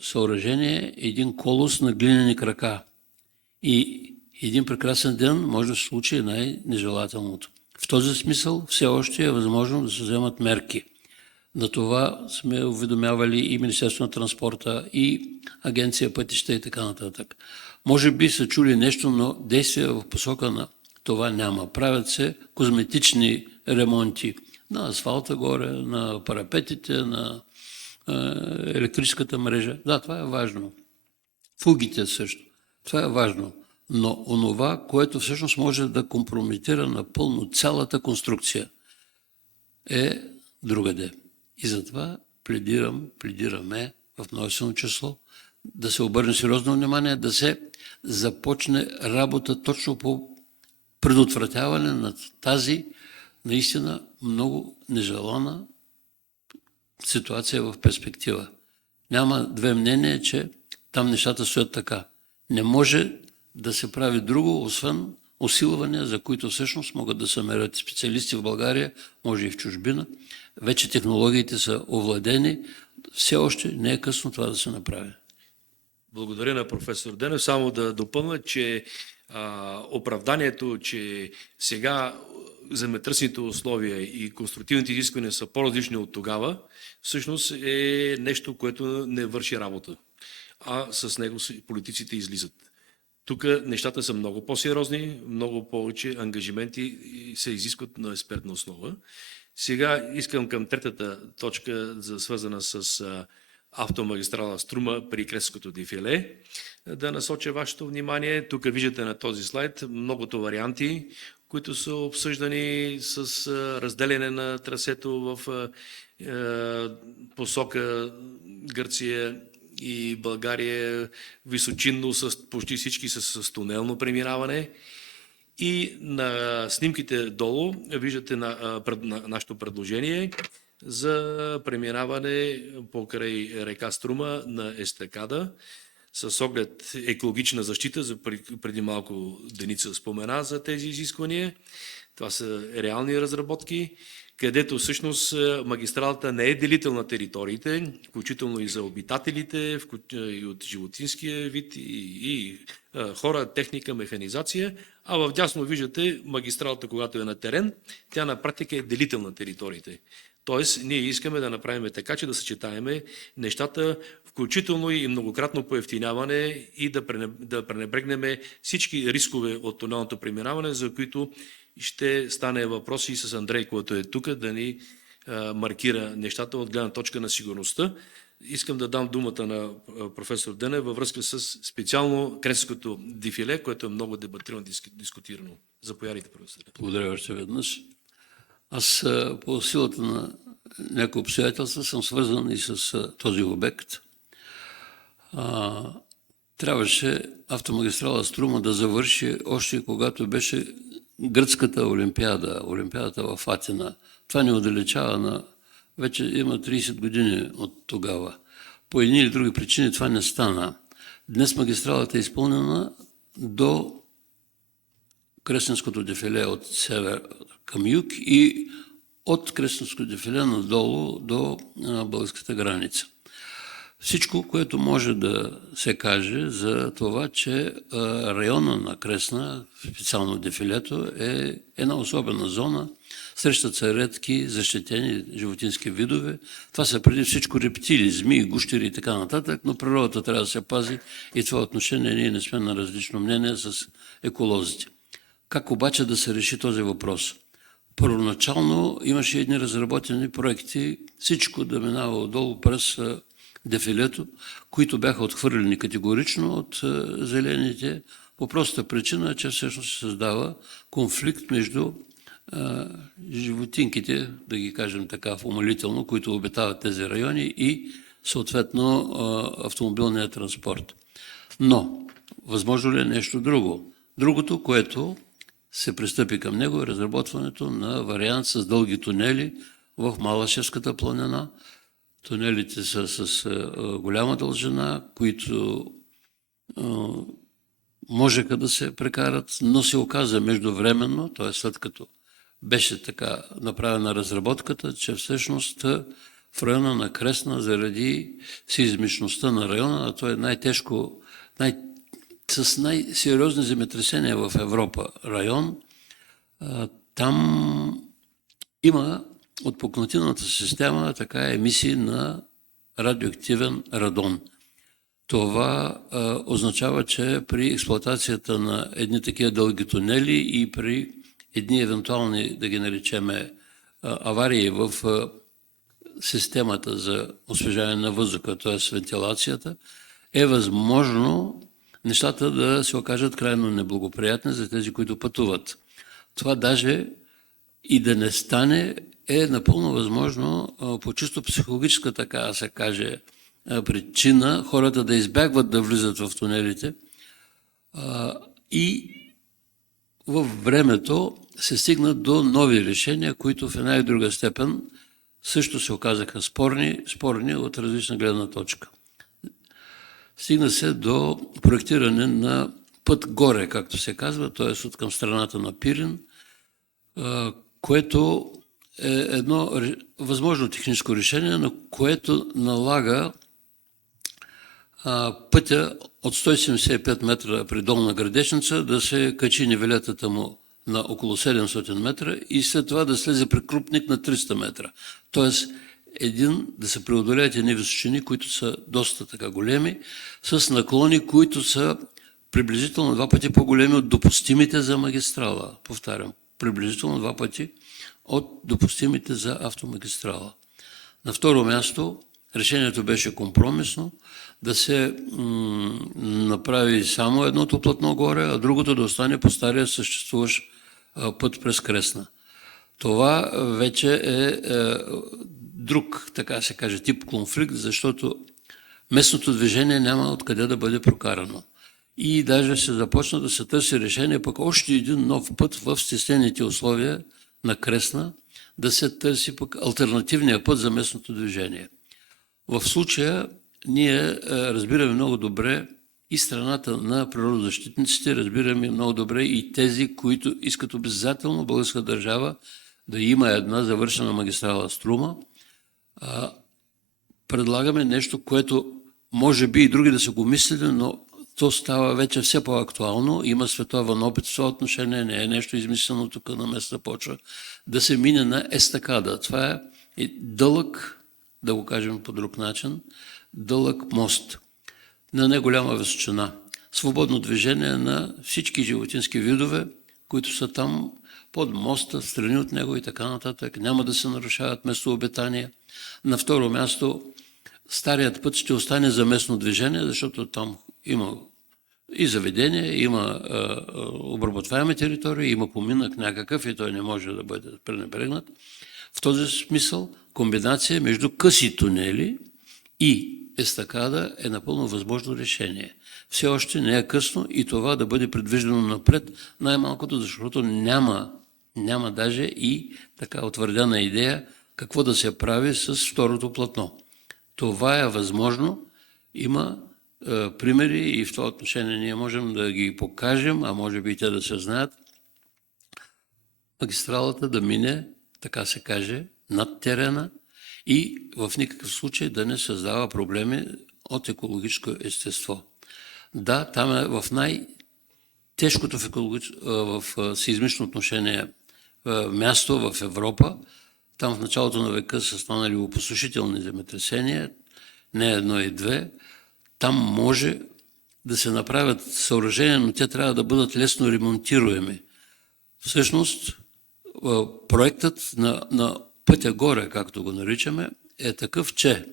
съоръжение, един колос на глинени крака. И един прекрасен ден може да се случи най-нежелателното. В този смисъл все още е възможно да се вземат мерки. На това сме уведомявали и Министерство на транспорта, и Агенция пътища и така нататък. Може би са чули нещо, но действия в посока на това няма. Правят се козметични ремонти на асфалта горе, на парапетите, на електрическата мрежа. Да, това е важно. Фугите също. Това е важно. Но онова, което всъщност може да компрометира напълно цялата конструкция, е другаде. И затова пледираме в множествено число да се обърне сериозно внимание, да се започне работа точно по предотвратяване на тази наистина много нежелана ситуация в перспектива. Няма две мнения, че там нещата стоят така. Не може да се прави друго, освен усилвания, за които всъщност могат да се мерят специалисти в България, може и в чужбина. Вече технологиите са овладени. Все още не е късно това да се направи. Благодаря на професор Денев. Само да допълня, че оправданието, че сега земетръсните условия и конструктивните изисквания са по-различни от тогава, всъщност е нещо, което не върши работа, а с него политиците излизат. Тук нещата са много по-сериозни, много повече ангажименти се изискват на експертна основа. Сега искам към третата точка, свързана с автомагистрала Струма при Кресненското дефиле, да насоча вашето внимание. Тук виждате на този слайд многото варианти, които са обсъждани с разделяне на трасето в посока Гърция и България, височинно, почти всички с тунелно преминаване. И на снимките долу виждате нашето предложение за преминаване покрай река Струма на естакада с оглед екологична защита. Преди малко Деница спомена за тези изисквания. Това са реални разработки, където всъщност магистралата не е делител на териториите, включително и за обитателите, и от животинския вид, и хора, техника, механизация, а в дясно виждате магистралата, когато е на терен, тя на практика е делител на териториите. Тоест, ние искаме да направим така, че да съчетаеме нещата, включително и многократно поевтиняване и да пренебрегнем всички рискове от тунелното преминаване, за които ще стане въпрос и с Андрей, който е тук, да ни маркира нещата от гледна точка на сигурността. Искам да дам думата на професор Денев във връзка с специално Кресненското дефиле, което е много дебатирано, дискутирано. Заповядайте, професор. Благодаря още веднъж. Аз по силата на някои обстоятелства съм свързан и с този обект. Трябваше автомагистрала Струма да завърши още когато беше гръцката олимпиада, олимпиадата в Атина. Това ни отдалечава на... Вече има 30 години от тогава. По едни или други причини това не стана. Днес магистралата е изпълнена до Кресненското дефиле от север към юг и от Кресненското дефиле надолу до българската граница. Всичко, което може да се каже за това, че района на Кресна, специално дефилето, е една особена зона. Срещат се редки защитени животински видове. Това са преди всичко рептили, змии, гущери и така нататък, но природата трябва да се пази и това отношение ние не сме на различно мнение с еколозите. Как обаче да се реши този въпрос? Първоначално имаше едни разработени проекти, всичко да минава отдолу през дефилето, които бяха отхвърлени категорично от зелените, по простата причина, че всъщност се създава конфликт между животинките, да ги кажем така умолително, които обитават тези райони и съответно автомобилния транспорт. Но, възможно ли е нещо друго? Другото, което се пристъпи към него, е разработването на вариант с дълги тунели в Малашевската планина. Тунелите са с голяма дължина, които можеха да се прекарат, но се оказа междувременно, т.е. след като беше така направена разработката, че всъщност в района на Кресна, заради сеизмичността на района, а то е най-тежко, с най-сериозни земетресения в Европа район, там има от пукнатината система така емисии на радиоактивен радон. Това означава, че при експлоатацията на едни такива дълги тунели и при едни евентуални, да ги наречеме, аварии в системата за освежаване на въздуха, т.е. вентилацията, е възможно нещата да се окажат крайно неблагоприятни за тези, които пътуват. Това даже и да не стане е напълно възможно по чисто психологическа, така да се каже, причина хората да избягват да влизат в тунелите и във времето се стигнат до нови решения, които в една и друга степен също се оказаха спорни от различна гледна точка. Стигна се до проектиране на път горе, както се казва, т.е. от към страната на Пирин, което е едно възможно техническо решение, на което налага пътя от 175 метра при Долна Градешница да се качи нивелетата му на около 700 метра и след това да слезе при Крупник на 300 метра. Тоест, да се преодолеят едни височини, които са доста така големи, с наклони, които са приблизително 2 пъти по-големи от допустимите за магистрала. Повтарям, приблизително 2 пъти от допустимите за автомагистрала. На второ място, решението беше компромисно, да се направи само едното платно горе, а другото да остане по стария съществуващ път през Кресна. Това вече е друг, така се каже, тип конфликт, защото местното движение няма откъде да бъде прокарано. И даже се започна да се търси решение пък още един нов път в стеснените условия на Кресна, да се търси пък алтернативния път за местното движение. В случая ние разбираме много добре и страната на природозащитниците, разбираме много добре и тези, които искат обязателно българска държава да има една завършена магистрала Струма. Предлагаме нещо, което може би и други да са го мислили, но то става вече все по-актуално. Има световен опит в това отношение, не е нещо измислено тук на местна почва, да се мине на естакада. Това е дълъг, да го кажем по друг начин, дълъг мост на неголяма височина. Свободно движение на всички животински видове, които са там под моста, страни от него и така нататък. Няма да се нарушават местообитания. На второ място, старият път ще остане за местно движение, защото там има и заведение, има обработваеми територии, има поминък някакъв и той не може да бъде пренебрегнат. В този смисъл комбинация между къси тунели и естакада е напълно възможно решение. Все още не е късно и това да бъде предвиждано напред, най-малкото, защото няма даже и така утвърдена идея какво да се прави с второто платно. Това е възможно. Има примери и в това отношение ние можем да ги покажем, а може би и те да се знаят. Магистралата да мине, така се каже, над терена и в никакъв случай да не създава проблеми от екологическо естество. Да, там е в най-тежкото в сеизмично отношение място в Европа. Там в началото на века са станали опустошителни земетресения, не едно и две. Там може да се направят съоръжения, но те трябва да бъдат лесно ремонтируеми. Всъщност, проектът на пътя горе, както го наричаме, е такъв, че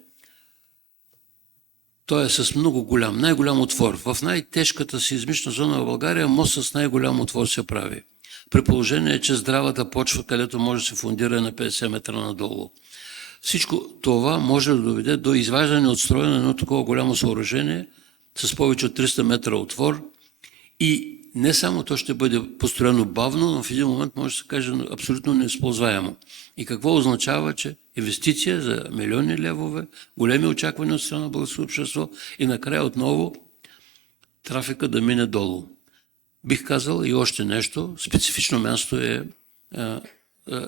той е с много голям, най-голям отвор. В най-тежката сеизмична зона в България мост с най-голям отвор се прави. При положение, че здравата почва, където може да се фундира на 50 метра надолу. Всичко това може да доведе до изваждане от строя на едно такова голямо съоръжение с повече от 300 метра отвор и не само то ще бъде построено бавно, но в един момент може да се каже абсолютно неизползваемо. И какво означава, че инвестиция за милиони левове, големи очаквания от страна на българското общество и накрая отново трафика да мине долу. Бих казал и още нещо. Специфично място е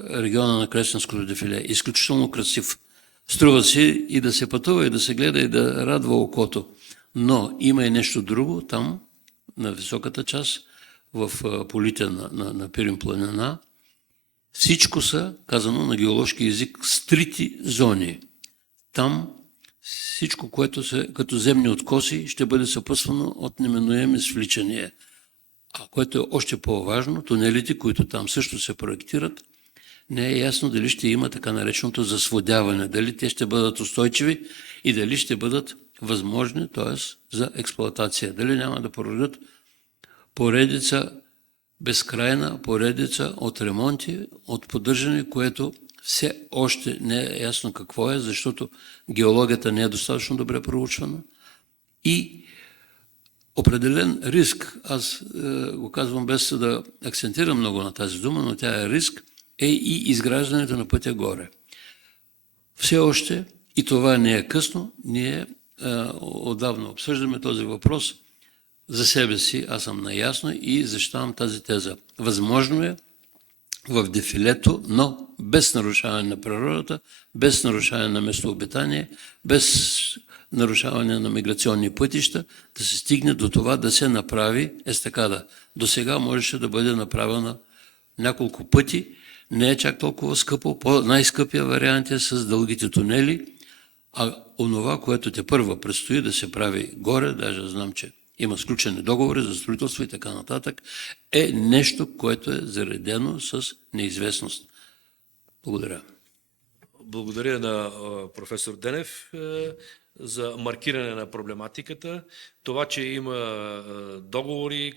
региона на Кресненското дефиле. Изключително красив. Струва си и да се пътува, и да се гледа, и да радва окото. Но има и нещо друго там, на високата част, в полите на Пирин планина. Всичко са, казано на геоложки език, стрити зони. Там всичко, което се като земни откоси, ще бъде съпътствано от неминуеми свличания. А което е още по-важно, тунелите, които там също се проектират, не е ясно дали ще има така нареченото засводяване, дали те ще бъдат устойчиви и дали ще бъдат възможни, т.е. за експлоатация. Дали няма да породят безкрайна поредица от ремонти, от поддържане, което все още не е ясно какво е, защото геологията не е достатъчно добре проучвана и определен риск, аз го казвам без да акцентирам много на тази дума, но тя е риск, е и изграждането на пътя горе. Все още, и това не е късно, ние отдавна обсъждаме този въпрос за себе си, аз съм наясно и защитавам тази теза. Възможно е в дефилето, но без нарушаване на природата, без нарушаване на местообитание, без нарушаване на миграционни пътища, да се стигне до това да се направи естакада. До сега можеше да бъде направена няколко пъти, не е чак толкова скъпо, най-скъпия вариант е с дългите тунели, а онова, което тепърва предстои да се прави горе, даже знам, че има сключени договори за строителство и така нататък, е нещо, което е заредено с неизвестност. Благодаря. Благодаря на професор Денев за маркиране на проблематиката. Това, че има договори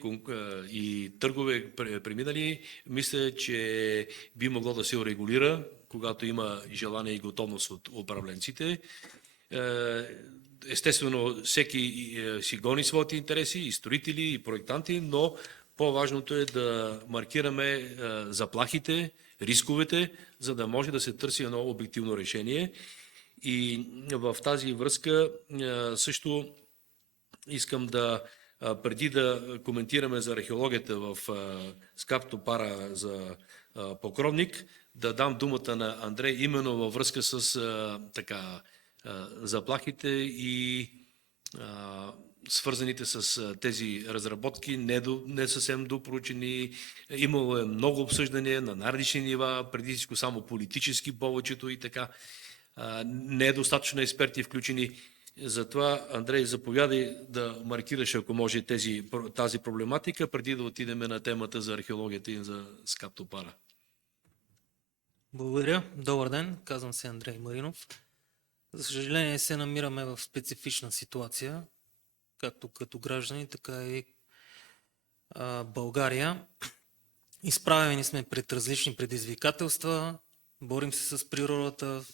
и търгове преминали, мисля, че би могло да се урегулира, когато има желание и готовност от управленците. Естествено, всеки си гони своите интереси, и строители, и проектанти, но По-важното е да маркираме заплахите, рисковете, за да може да се търси едно обективно решение. И в тази връзка също искам да, преди да коментираме за археологията в СКАП Топара за Покровник, да дам думата на Андрей именно във връзка с заплахите и свързаните с тези разработки, не съвсем допроучени. Имало е много обсъждания на най-различни нива, преди всичко само политически повечето и така. Не е достатъчно експерти включени. Затова, Андрей, заповядай да маркираш, ако може, тази проблематика, преди да отидем на темата за археологията и за СКАП Топара. Благодаря. Добър ден. Казвам се Андрей Маринов. За съжаление се намираме в специфична ситуация, както като граждани, така и България. Изправени сме пред различни предизвикателства, борим се с природата,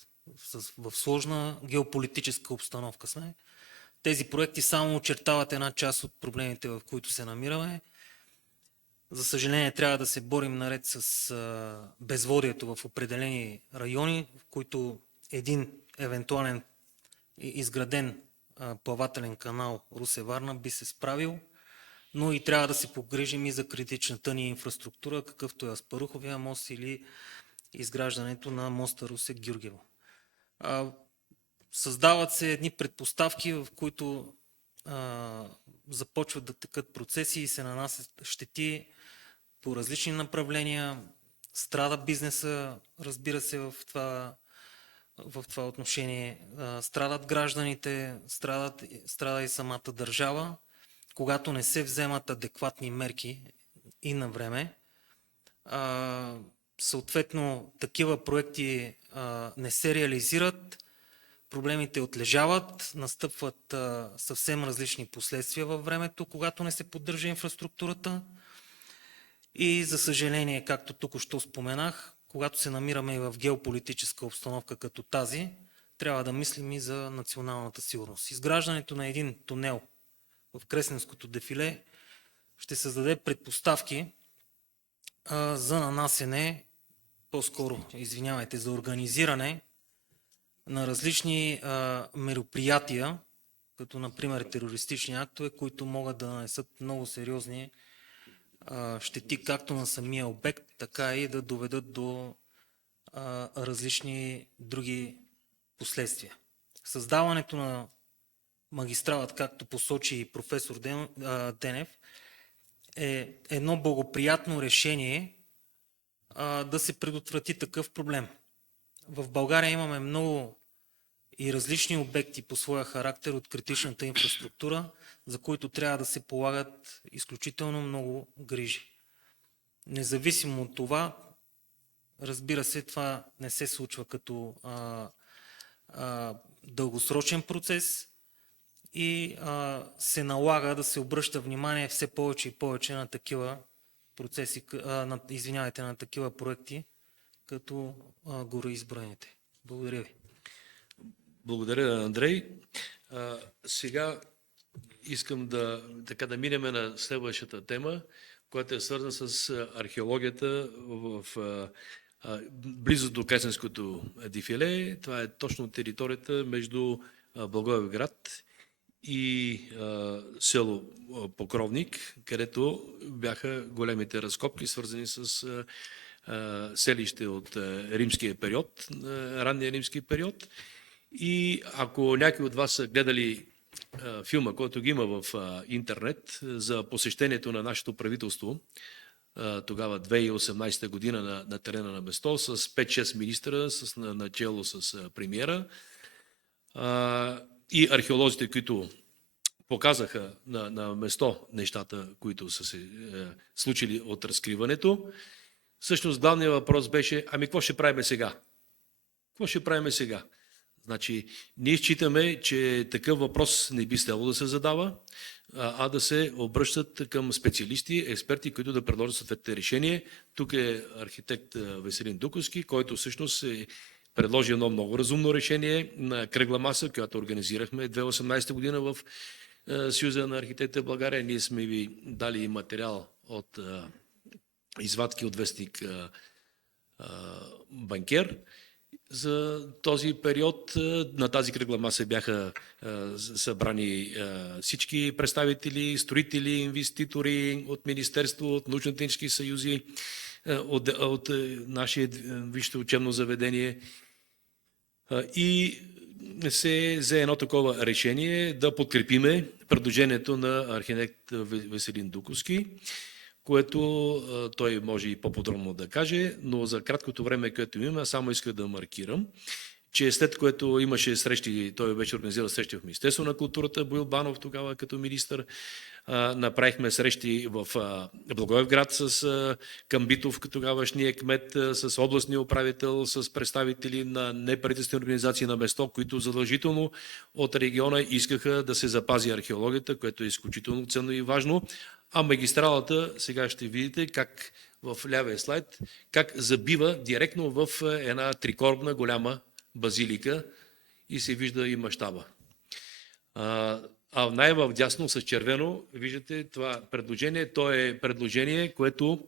в сложна геополитическа обстановка сме. Тези проекти само очертават една част от проблемите, в които се намираме. За съжаление трябва да се борим наред с безводието в определени райони, в които един евентуален изграден плавателен канал Русе-Варна би се справил, но и трябва да се погрижим и за критичната ни инфраструктура, какъвто е Аспаруховия мост или изграждането на моста Русе-Гюргево. Създават се едни предпоставки, в които започват да текат процеси и се нанасят щети по различни направления. Страда бизнеса, разбира се, в това отношение. Страдат гражданите, страда и самата държава, когато не се вземат адекватни мерки и на време. Съответно, такива проекти не се реализират, проблемите отлежават, настъпват съвсем различни последствия във времето, когато не се поддържа инфраструктурата. И за съжаление, както току-що споменах, когато се намираме и в геополитическа обстановка като тази, трябва да мислим и за националната сигурност. Изграждането на един тунел в Кресненското дефиле ще създаде предпоставки за нанасене, за организиране на различни мероприятия, като например терористични актове, които могат да нанесат много сериозни щети както на самия обект, така и да доведат до различни други последствия. Създаването на магистралът, както посочи и професор Денев, е едно благоприятно решение да се предотврати такъв проблем. В България имаме много и различни обекти по своя характер от критичната инфраструктура, за които трябва да се полагат изключително много грижи. Независимо от това, разбира се, това не се случва като дългосрочен процес и се налага да се обръща внимание все повече и повече на такива процеси, на такива проекти, като гореизброените. Благодаря ви. Благодаря, Андрей. Сега искам да минем на следващата тема, която е свързана с археологията в близо до Кресненското дефиле. Това е точно територията между Благоевград и село Покровник, където бяха големите разкопки, свързани с селище от римския период, ранния римски период. И ако някой от вас са гледали филма, който ги има в интернет за посещението на нашето правителство, тогава 2018 година на терена на место, с 5-6 министра, начело с премиера и археолозите, които показаха на место нещата, които са се случили от разкриването. Всъщност главният въпрос беше, какво ще правим сега? Какво ще правим сега? Значи, ние считаме, че такъв въпрос не би следвало да се задава, а да се обръщат към специалисти, експерти, които да предложат съответните решения. Тук е архитект Веселин Дуковски, който всъщност е предложи едно много разумно решение на кръгла маса, която организирахме 2018 година в Съюза на архитектите в България. Ние сме ви дали материал от извадки от вестник Банкер. За този период на тази кръгла маса бяха събрани всички представители, строители, инвеститори от Министерство, от научно-технически съюзи, от нашия висше учебно заведение и се взе едно такова решение да подкрепиме предложението на архитект Веселин Дуковски, което той може и по-подробно да каже, но за краткото време, което имаме, само иска да маркирам, че след което имаше срещи, той вече организира срещи в Министерство на културата, Боил Банов тогава като министър, направихме срещи в Благоевград с Камбитов, тогавашния кмет, с областния управител, с представители на неправителствени организации на место, които задължително от региона искаха да се запази археологията, което е изключително ценно и важно. А магистралата, сега ще видите как в лявия слайд, как забива директно в една трикорбна голяма базилика и се вижда и мащаба. А най-вдясно с червено виждате това предложение. То е предложение, което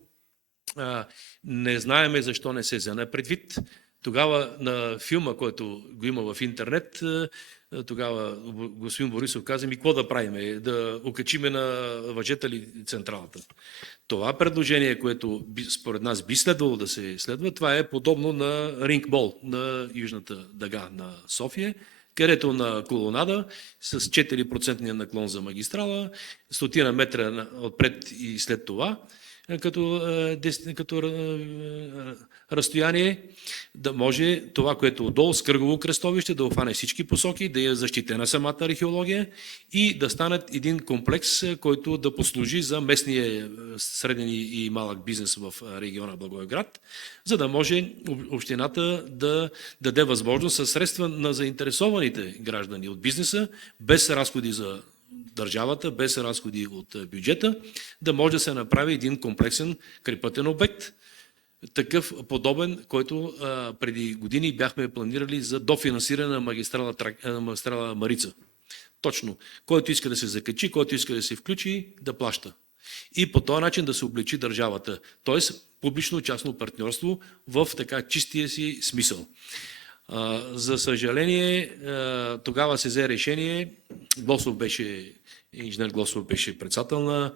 не знаеме защо не се вземе предвид. Тогава на филма, който го има в интернет, тогава господин Борисов каза: ми какво да правим? Да окачиме на въжета ли централата? Това предложение, което според нас би следвало да се следва, това е подобно на рингбол на Южната дъга на София, където на колонада с 4% наклон за магистрала, 100 метра отпред и след това, като разстояние, да може това, което отдолу с кръгово кръстовище, да обхване всички посоки, да е защитена самата археология и да стане един комплекс, който да послужи за местния среден и малък бизнес в региона Благоевград, за да може общината да даде възможност със средства на заинтересованите граждани от бизнеса, без разходи за държавата, без разходи от бюджета, да може да се направи един комплексен крайпътен обект, такъв подобен, който преди години бяхме планирали за дофинансиране на магистрала Марица. Точно. Който иска да се закачи, който иска да се включи, да плаща. И по този начин да се облегчи държавата. Тоест публично-частно партньорство в така чистия си смисъл. За съжаление, тогава се взе решение, инженер Глосов беше председател на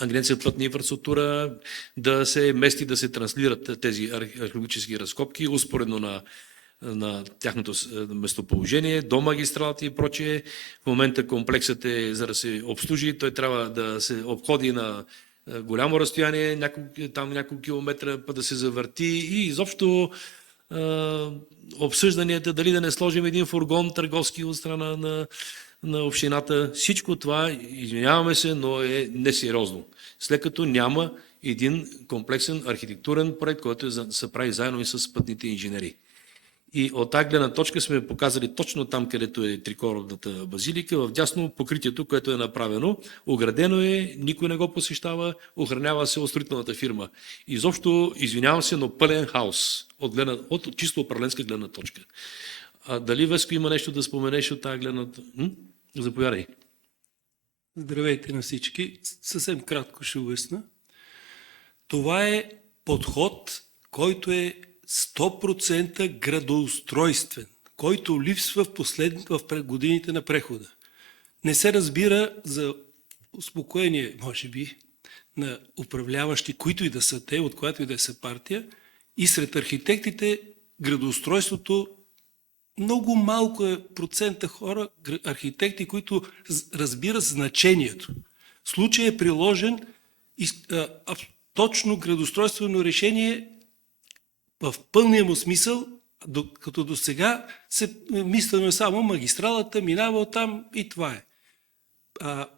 Агенция пътна инфраструктура, да се мести, да се транслират тези археологически разкопки, успоредно на тяхното местоположение, до магистралата и прочее. В момента комплексът е, за да се обслужи, той трябва да се обходи на голямо разстояние, няколко километра, да се завърти и изобщо обсъжданията дали да не сложим един фургон търговски от страна на общината. Всичко това, извиняваме се, но е несериозно. След като няма един комплексен архитектурен проект, който се прави заедно и с пътните инженери. И от тази гледна точка сме показали точно там, където е трикорбната базилика, в дясно покритието, което е направено. Оградено е, никой не го посещава, охранява се от строителната фирма. Изобщо, извинявам се, но пълен хаос от чисто управленска гледна точка. Дали, Веско, има нещо да споменеш от тази гледна точка? Заповядай. Здравейте на всички. Съвсем кратко ще обясня. Това е подход, който е 100% градоустройствен, който липсва в годините на прехода. Не се разбира за успокоение, може би, на управляващи, които и да са те, от която и да са партия, и сред архитектите градоустройството много малко е процента хора, архитекти, които разбират значението. В случай е приложен точно градоустройствено решение в пълния му смисъл, като до сега се мислено само магистралата, минава оттам и това е.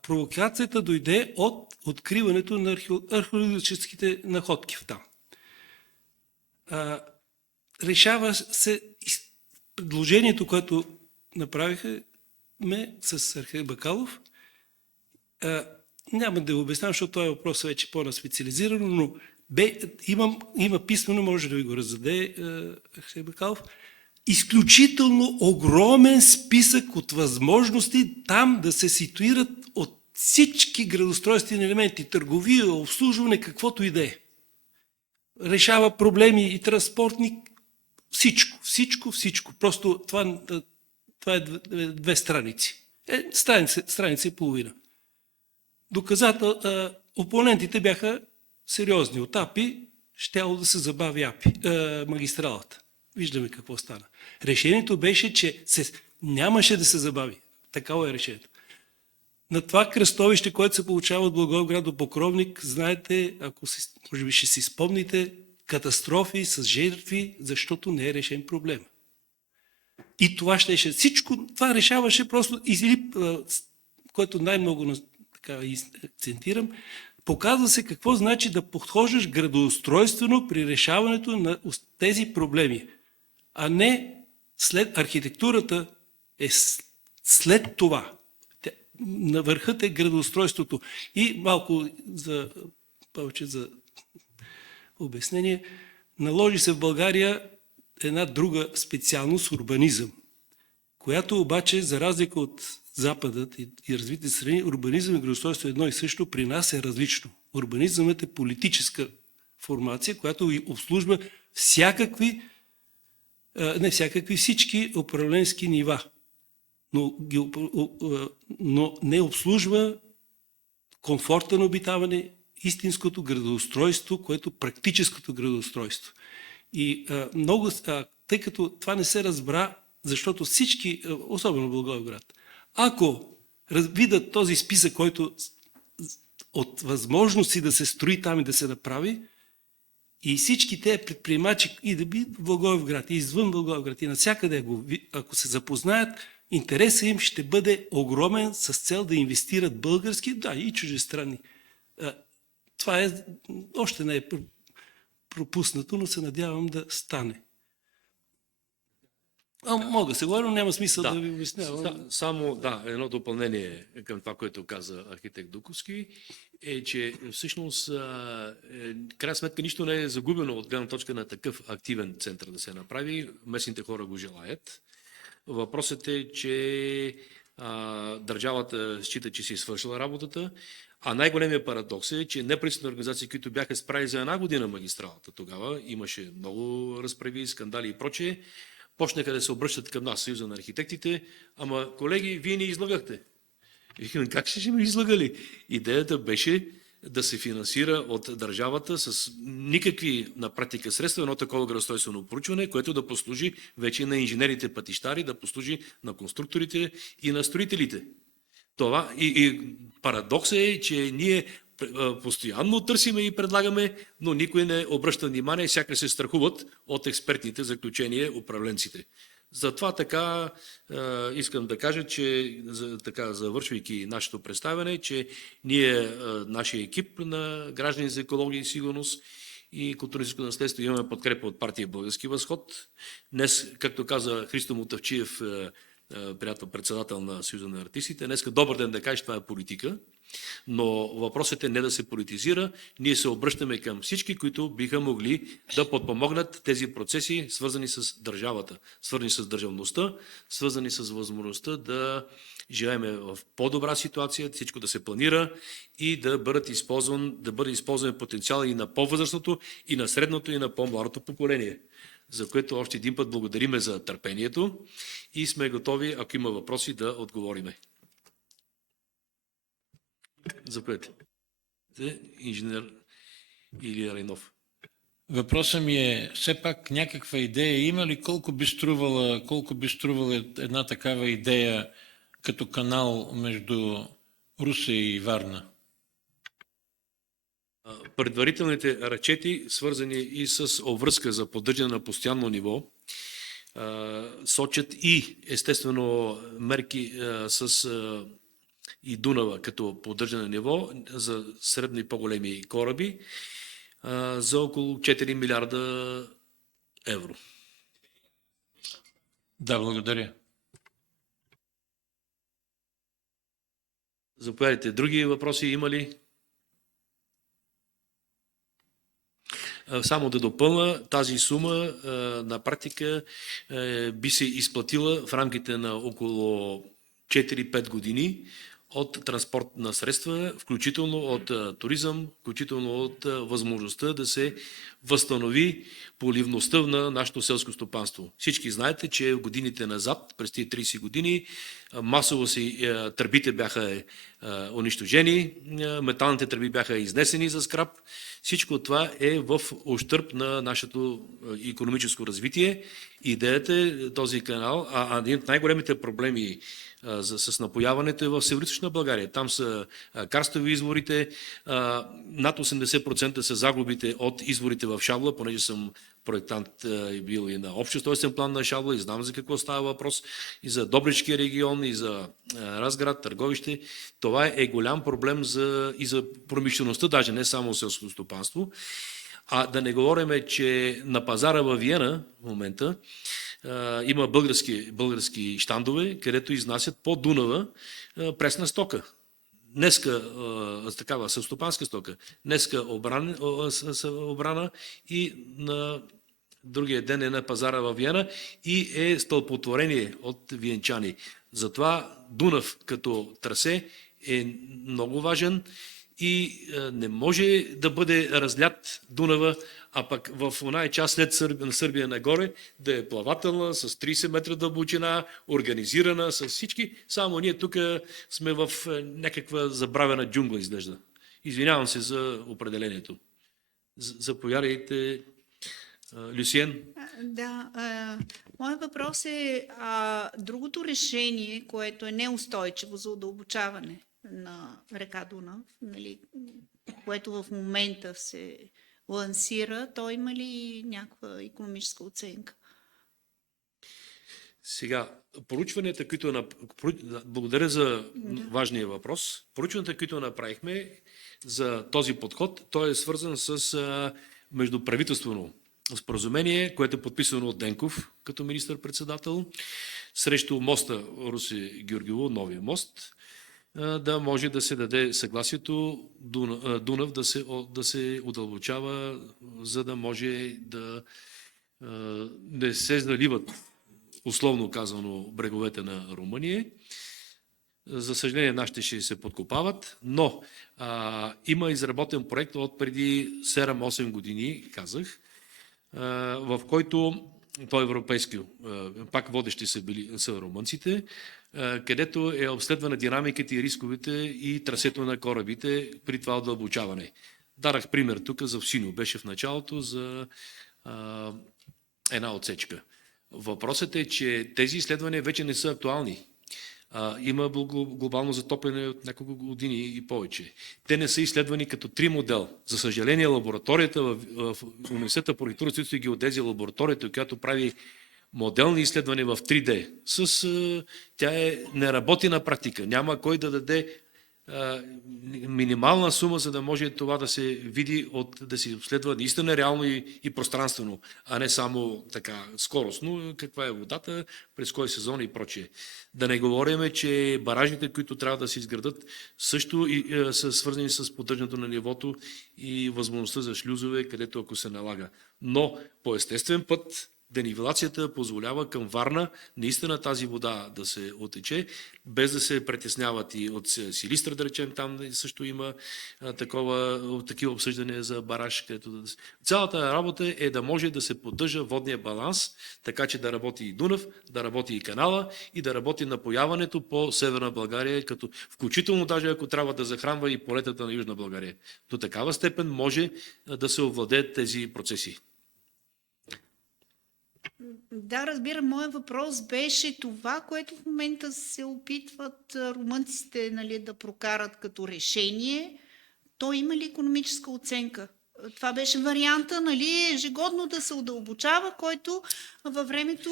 Провокацията дойде от откриването на археологическите находки в там. Решава се предложението, което направиха с Архимед Бакалов. Няма да го обяснявам, защото този въпрос е вече по-специализирано, но има писмено, може да ви го раздаде Архимед Бакалов, изключително огромен списък от възможности там да се ситуират от всички градостройствени елементи, търговия, обслужване, каквото и да е. Решава проблеми и транспортни, всичко. Просто това е две страници. Страница и половина. Опонентите бяха сериозни. От АПИ щяло да се забави магистралата. Виждаме какво стана. Решението беше, че нямаше да се забави. Такава е решението. На това кръстовище, което се получава от Благоевград до Покровник, знаете, може би ще си спомните, катастрофи с жертви, защото не е решен проблем. И това всичко това решаваше просто, което най-много акцентирам, показва се какво значи да подхождаш градоустройствено при решаването на тези проблеми, а не архитектурата е след това. На върхът е градоустройството. И малко повече за обяснение, наложи се в България една друга специалност — урбанизъм, която обаче, за разлика от Западът и развитите страни, урбанизъм и градоустройство едно и също, при нас е различно. Урбанизъмът е политическа формация, която обслужва всички управленски нива, но не обслужва комфорта на обитаване, истинското градоустройство, което практическото градоустройство. И тъй като това не се разбра, защото всички, особено в Благоевград, ако видят този списък, който от възможности да се строи там и да се направи, и всички тези предприемачи, и да би в Благоевград, и извън Благоевград, и навсякъде, ако се запознаят, интересът им ще бъде огромен с цел да инвестират български, и чуждестранни. Това още не е пропуснато, но се надявам да стане. Мога да се говоря, но няма смисъл да ви обяснявам. Само едно допълнение към това, което каза архитект Дуковски, е, че всъщност крайна сметка нищо не е загубено от гледна точка на такъв активен център да се направи. Местните хора го желаят. Въпросът е, че държавата счита, че си е свършила работата, а най-големият парадокс е, че неправителствени организации, които бяха справили за една година магистралата тогава, имаше много разправи, скандали и прочее, почнаха да се обръщат към нас, Съюза на архитектите: ама, колеги, вие ни излагахте. Как ще ме излагали? Идеята беше да се финансира от държавата с никакви на практика средства едно такова градоустройствено проучване, което да послужи вече на инженерите пътищари, да послужи на конструкторите и на строителите. Това и парадоксът е, че ние постоянно търсиме и предлагаме, но никой не обръща внимание, сякаш се страхуват от експертните заключения управленците. Затова така искам да кажа, че завършвайки нашето представяне, че ние, нашия екип на Граждани за екология и сигурност и културно-историческо наследство, имаме подкрепа от партия Български възход. Днес, както каза Христо Мутавчиев, приятел председател на Съюза на артистите, днеска добър ден да кажеш, това е политика, но въпросът е не да се политизира. Ние се обръщаме към всички, които биха могли да подпомогнат тези процеси, свързани с държавата, свързани с държавността, свързани с възможността да живеем в по-добра ситуация, всичко да се планира и да бъде използван потенциал и на по-възрастното, и на средното, и на по-младото поколение, за което още един път благодариме за търпението и сме готови, ако има въпроси, да отговориме. Заповядайте. Инженер Илия Райнов. Въпросът ми е, все пак някаква идея има ли, колко би струвала една такава идея като канал между Русе и Варна? Предварителните разчети, свързани и с обвръзка за поддържане на постоянно ниво, сочат и естествено мерки с и Дунава като поддържане ниво за средни и по-големи кораби за около 4 милиарда евро. Да, благодаря. Заповядайте. Други въпроси има ли? Само да допълня, тази сума на практика би се изплатила в рамките на около 4-5 години от транспорт на средства, включително от туризъм, включително от възможността да се възстанови поливността на нашето селско стопанство. Всички знаете, че в годините назад, през тези 30 години, масово тръбите бяха унищожени, металните тръби бяха изнесени за скрап. Всичко това е в ущърб на нашето икономическо развитие. Идеята е този канал, един от най-големите проблеми с напояването е в Североизточна България. Там са карстови изворите, над 80% са загубите от изворите в Шабла, понеже съм проектант и бил и на общ устройствен план на Шабла и знам за какво става въпрос, и за Добричкия регион, и за Разград, Търговище. Това е голям проблем и за промишлеността, даже не само селското стопанство. А да не говорим, че на пазара във Виена в момента има български щандове, където изнасят по Дунава пресна стока. Днеска такава селскостопанска стока. Днеска обрана и на другия ден е на пазара във Виена и е стълпотворение от виенчани. Затова Дунав като трасе е много важен и не може да бъде разлят Дунава, а пък в оная част след Сърбия нагоре да е плавателна, с 30 метра дълбочина, организирана с всички. Само ние тук сме в някаква забравена джунгла, изглежда. Извинявам се за определението. Заповядайте, Люсиен. Да, моят въпрос е другото решение, което е неустойчиво за удълбочаване на река Дунав, нали, което в момента се лансира, то има ли някаква икономическа оценка? Сега, проучванията, които благодаря за важния въпрос. Проучванията, които направихме за този подход, той е свързан с междуправителствено споразумение, което е подписано от Денков като министър-председател срещу моста Русе-Георгиево, новия мост, да може да се даде съгласието Дунав да се удълбочава, за да може да не се заливат, условно казано, бреговете на Румъния. За съжаление, нашите ще се подкопават, но има изработен проект от преди 7-8 години, казах, в който той е европейски, пак водещи са румънците, където е обследвана динамиката и рисковете и трасето на корабите при това удълбочаване. Дарах пример тук за Всино, беше в началото за една отсечка. Въпросът е, че тези изследвания вече не са актуални. Има глобално затопляне от няколко години и повече. Те не са изследвани като 3 модел. За съжаление, лабораторията в Университета по архитектура и геодезия, лабораторията, която прави моделни изследвания в 3D, тя не работи на практика. Няма кой да даде минимална сума, за да може това да се види, да се обследва наистина реално и пространствено, а не само така скоростно, каква е водата, през кой сезон и прочее. Да не говорим, че баражите, които трябва да се изградат, също са свързани с поддържането на нивото и възможността за шлюзове, където ако се налага. Но по естествен път денивелацията позволява към Варна наистина тази вода да се отече, без да се притесняват и от Силистра, да речем, там също има такива обсъждания за бараж. Цялата работа е да може да се поддържа водния баланс, така че да работи и Дунав, да работи и канала и да работи напояването по Северна България, като включително даже ако трябва да захранва и полетата на Южна България. До такава степен може да се овладеят тези процеси. Да, разбирам. Моят въпрос беше това, което в момента се опитват румънците, нали, да прокарат като решение. То има ли икономическа оценка? Това беше варианта, нали, ежегодно да се удълбочава, който във времето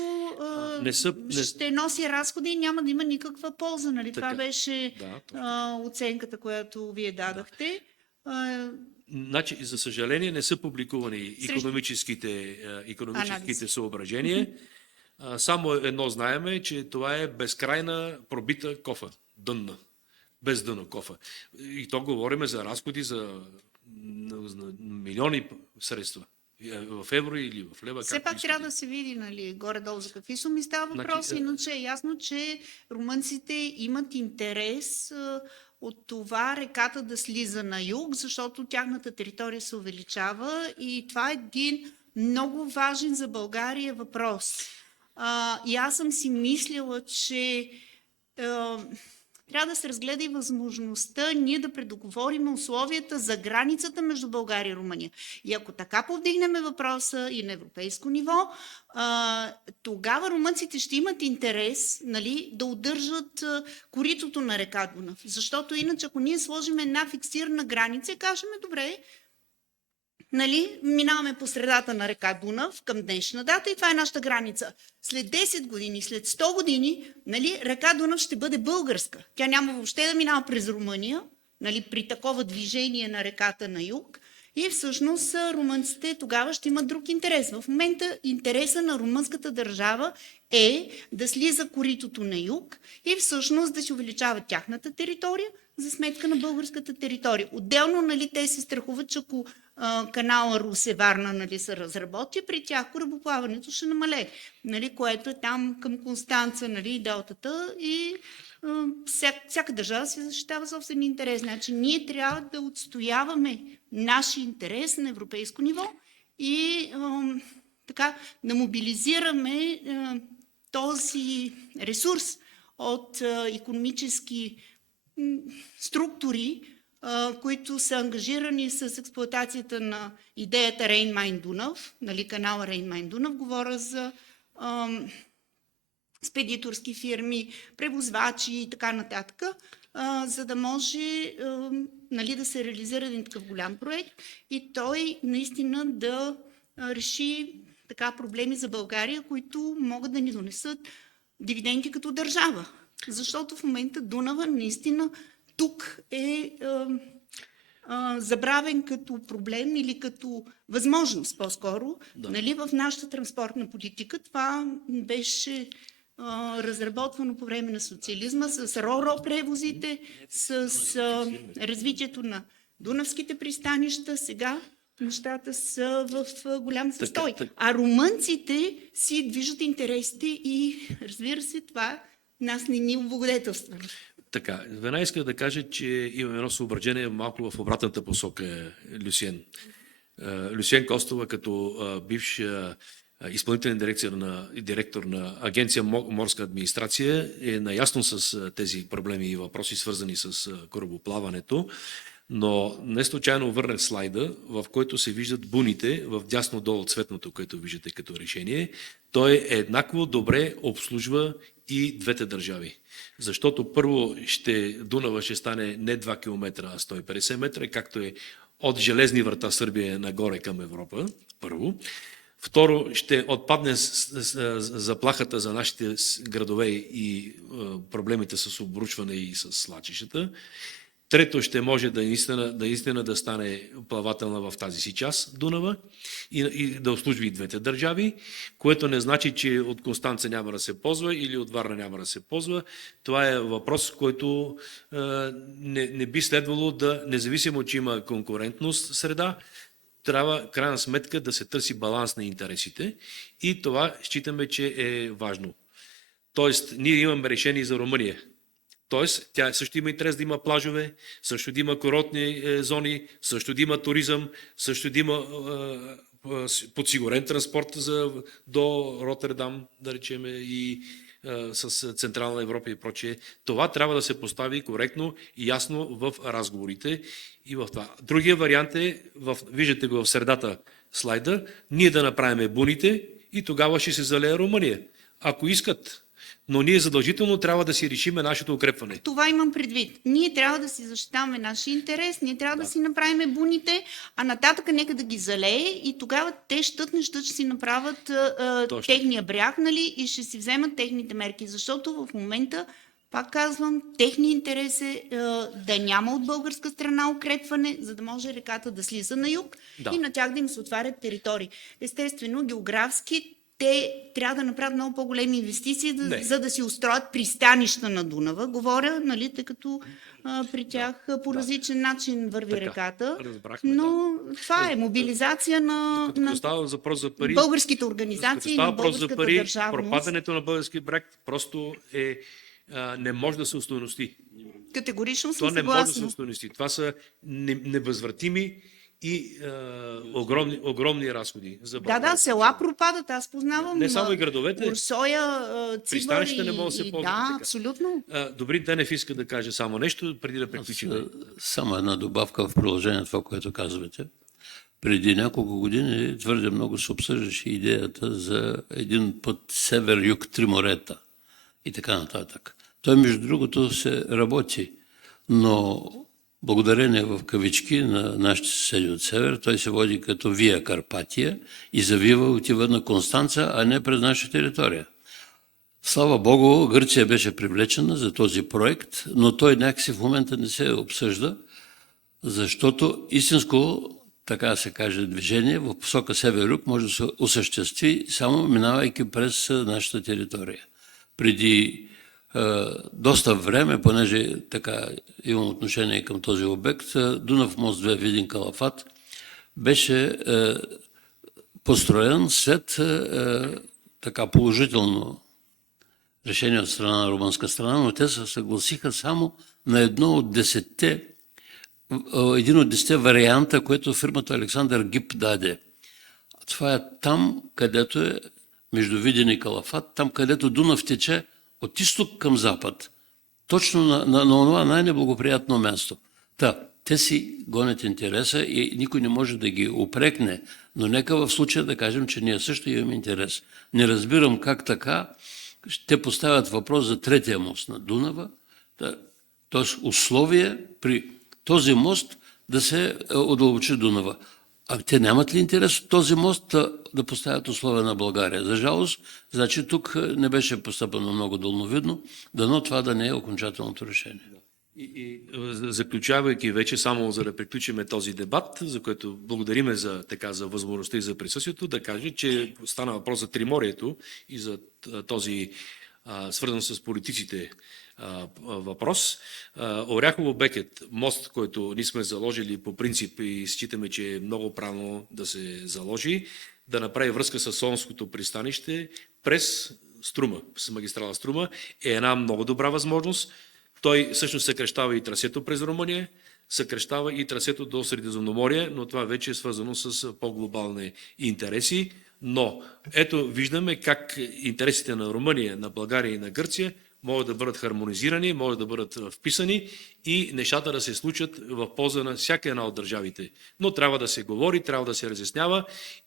ще носи разходи и няма да има никаква полза. Нали? Това беше оценката, която вие дадахте. Значи, за съжаление, не са публикувани икономическите съображения. Само едно знаеме, че това е безкрайна пробита кофа, дънна, без дъно кофа. И то говорим за разходи за милиони средства. В евро или в лева? Все както пак искате. трябва да се види, нали, горе-долу за какви суми става въпрос. Значи, Иначе е ясно, че румънците имат интерес от това реката да слиза на юг, защото тяхната територия се увеличава и това е един много важен за България въпрос. И аз съм си мислила, че трябва да се разгледа и възможността ние да предоговорим условията за границата между България и Румъния. И ако така повдигнем въпроса и на европейско ниво, тогава румънците ще имат интерес, нали, да удържат коритото на река Дунав. Защото иначе, ако ние сложим една фиксирана граница, кажем, добре, нали, минаваме по средата на река Дунав към днешна дата и това е нашата граница. След 10 години, след 100 години, нали, река Дунав ще бъде българска. Тя няма въобще да минава през Румъния, нали, при такова движение на реката на юг. И всъщност румънците тогава ще имат друг интерес. В момента интереса на румънската държава е да слиза коритото на юг и всъщност да се увеличава тяхната територия за сметка на българската територия. Отделно, нали, те се страхуват, че ако канала Русе-Варна, нали, се разработи, при тях корабоплаването ще намалее, нали, което е там към Констанца, нали, делтата и всяка държава си защитава собствен интерес. Значи ние трябва да отстояваме нашия интерес на европейско ниво и така да мобилизираме този ресурс от икономически структури, които са ангажирани с експлоатацията на идеята Рейн-Майн-Дунав, нали, канала Рейн-Майн-Дунав, говоря за спедиторски фирми, превозвачи и така нататък, за да може нали, да се реализира един такъв голям проект и той наистина да реши така проблеми за България, които могат да ни донесат дивиденти като държава. Защото в момента Дунава наистина тук е забравен като проблем или като възможност по-скоро. Да. Нали, в нашата транспортна политика това беше разработвано по време на социализма с РОРО превозите, с развитието на дунавските пристанища. Сега нещата са в голям застой. А румънците си движат интересите и разбира се, това нас не ни облагодетелства. Така, веднага исках да кажа, че имаме едно съображение малко в обратната посока, Люсиен. Люсиен Костова, като бивш изпълнителен директор на Агенция Морска администрация, е наясно с тези проблеми и въпроси, свързани с корабоплаването, но не случайно върнах слайда, в който се виждат буните в дясно долу цветното, което виждате като решение. Той еднакво добре обслужва и двете държави. Защото първо Дунава ще стане не 2 км, а 150 метра, както е от Железни врата Сърбия нагоре към Европа, първо. Второ, ще отпадне заплахата за нашите градове и проблемите с обрушване и с свлачищата. Трето, ще може наистина да стане плавателна в тази си част Дунава и да обслужва и двете държави, което не значи, че от Констанца няма да се ползва или от Варна няма да се ползва. Това е въпрос, който не би следвало да, независимо, че има конкурентност среда, трябва крайна сметка да се търси баланс на интересите и това считаме, че е важно. Тоест, ние имаме решение за Румъния. Тоест, тя също има интерес да има плажове, също да има курортни зони, също да има туризъм, също да има подсигурен транспорт до Роттердам, да речем, и с Централна Европа и прочее. Това трябва да се постави коректно и ясно в разговорите и в това. Другия вариант е, виждате го в средата слайда, ние да направим буните и тогава ще се залее Румъния. Ако искат, но ние задължително трябва да си решиме нашето укрепване. Това имам предвид. Ние трябва да си защитаваме нашия интерес, ние трябва да си направим буните, а нататък нека да ги залее и тогава те ще си направят техния бряг, нали, и ще си вземат техните мерки. Защото в момента, пак казвам, техният интерес е да няма от българска страна укрепване, за да може реката да слиза на юг и на тях да им се отварят територии. Естествено, географски те трябва да направят много по-големи инвестиции, Не. за да си устроят пристанища на Дунава. Говоря, нали, тъй като при тях по различен начин върви Така, реката. разбрахме, Но това е мобилизация на Като става въпрос за пари, българските като организации, става на въпрос за българската пари, държавност. пропадането на български бряг просто не може да се устойности. Категорично Това съм не може да се съгласна. устойности. Това са невъзвратими и огромни разходи за Да, България. села пропадат. Аз познавам Не само и градовете. Урсоя, Цибър Пристанищата не могат да се ползват да, така. абсолютно. Добри Денев иска да каже само нещо, преди да приключим. Само една добавка в продължение на това, което казвате. Преди няколко години твърде много се обсъждаше идеята за един път север-юг, три морета и така нататък. Той, между другото, се работи, но благодарение в кавички на нашите съседи от север, той се води като Вия Карпатия и завива, отива на Констанца, а не през наша територия. Слава Богу, Гърция беше привлечена за този проект, но той някакси в момента не се обсъжда, защото истинско, така да се каже, движение в посока север-юг може да се осъществи само минавайки през нашата територия. Преди доста време, понеже така имам отношение към този обект, Дунав мост 2 Видин Калафат беше построен след така положително решение от страна на румънска страна, но те се съгласиха само на един от 10 варианта, което фирмата Александър Гип даде. Това е там, където е между Видин и Калафат, там където Дунав тече от изток към запад. Точно на това най-неблагоприятно място. Те си гонят интереса и никой не може да ги упрекне, но нека в случая да кажем, че ние също имаме интерес. Не разбирам как така ще поставят въпрос за третия мост на Дунава, т.е. условие при този мост да се удълбочи Дунава. А те нямат ли интерес от този мост да поставят условия на България? За жалост, значи тук не беше постъпено много дълновидно, дано това да не е окончателното решение. И заключавайки вече, само за да приключим този дебат, за което благодариме за възможността и за присъствието, да кажа, че стана въпрос за Триморието и за този свързан с политиците въпрос. Оряхово-Бекет, мост, който ние сме заложили по принцип и считаме, че е много правилно да се заложи, да направи връзка с Солунското пристанище през Струма, с магистрала Струма, е една много добра възможност. Той всъщност съкращава и трасето през Румъния, съкращава и трасето до Средиземноморие, но това вече е свързано с по-глобални интереси. Но ето виждаме как интересите на Румъния, на България и на Гърция могат да бъдат хармонизирани, могат да бъдат вписани и нещата да се случат в полза на всяка една от държавите. Но трябва да се говори, трябва да се разяснява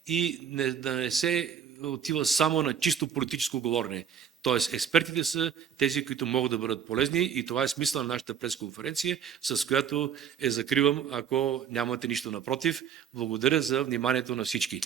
и да не се отива само на чисто политическо говорене. Тоест, експертите са тези, които могат да бъдат полезни и това е смисъл на нашата пресконференция, с която закривам, ако нямате нищо напротив. Благодаря за вниманието на всички.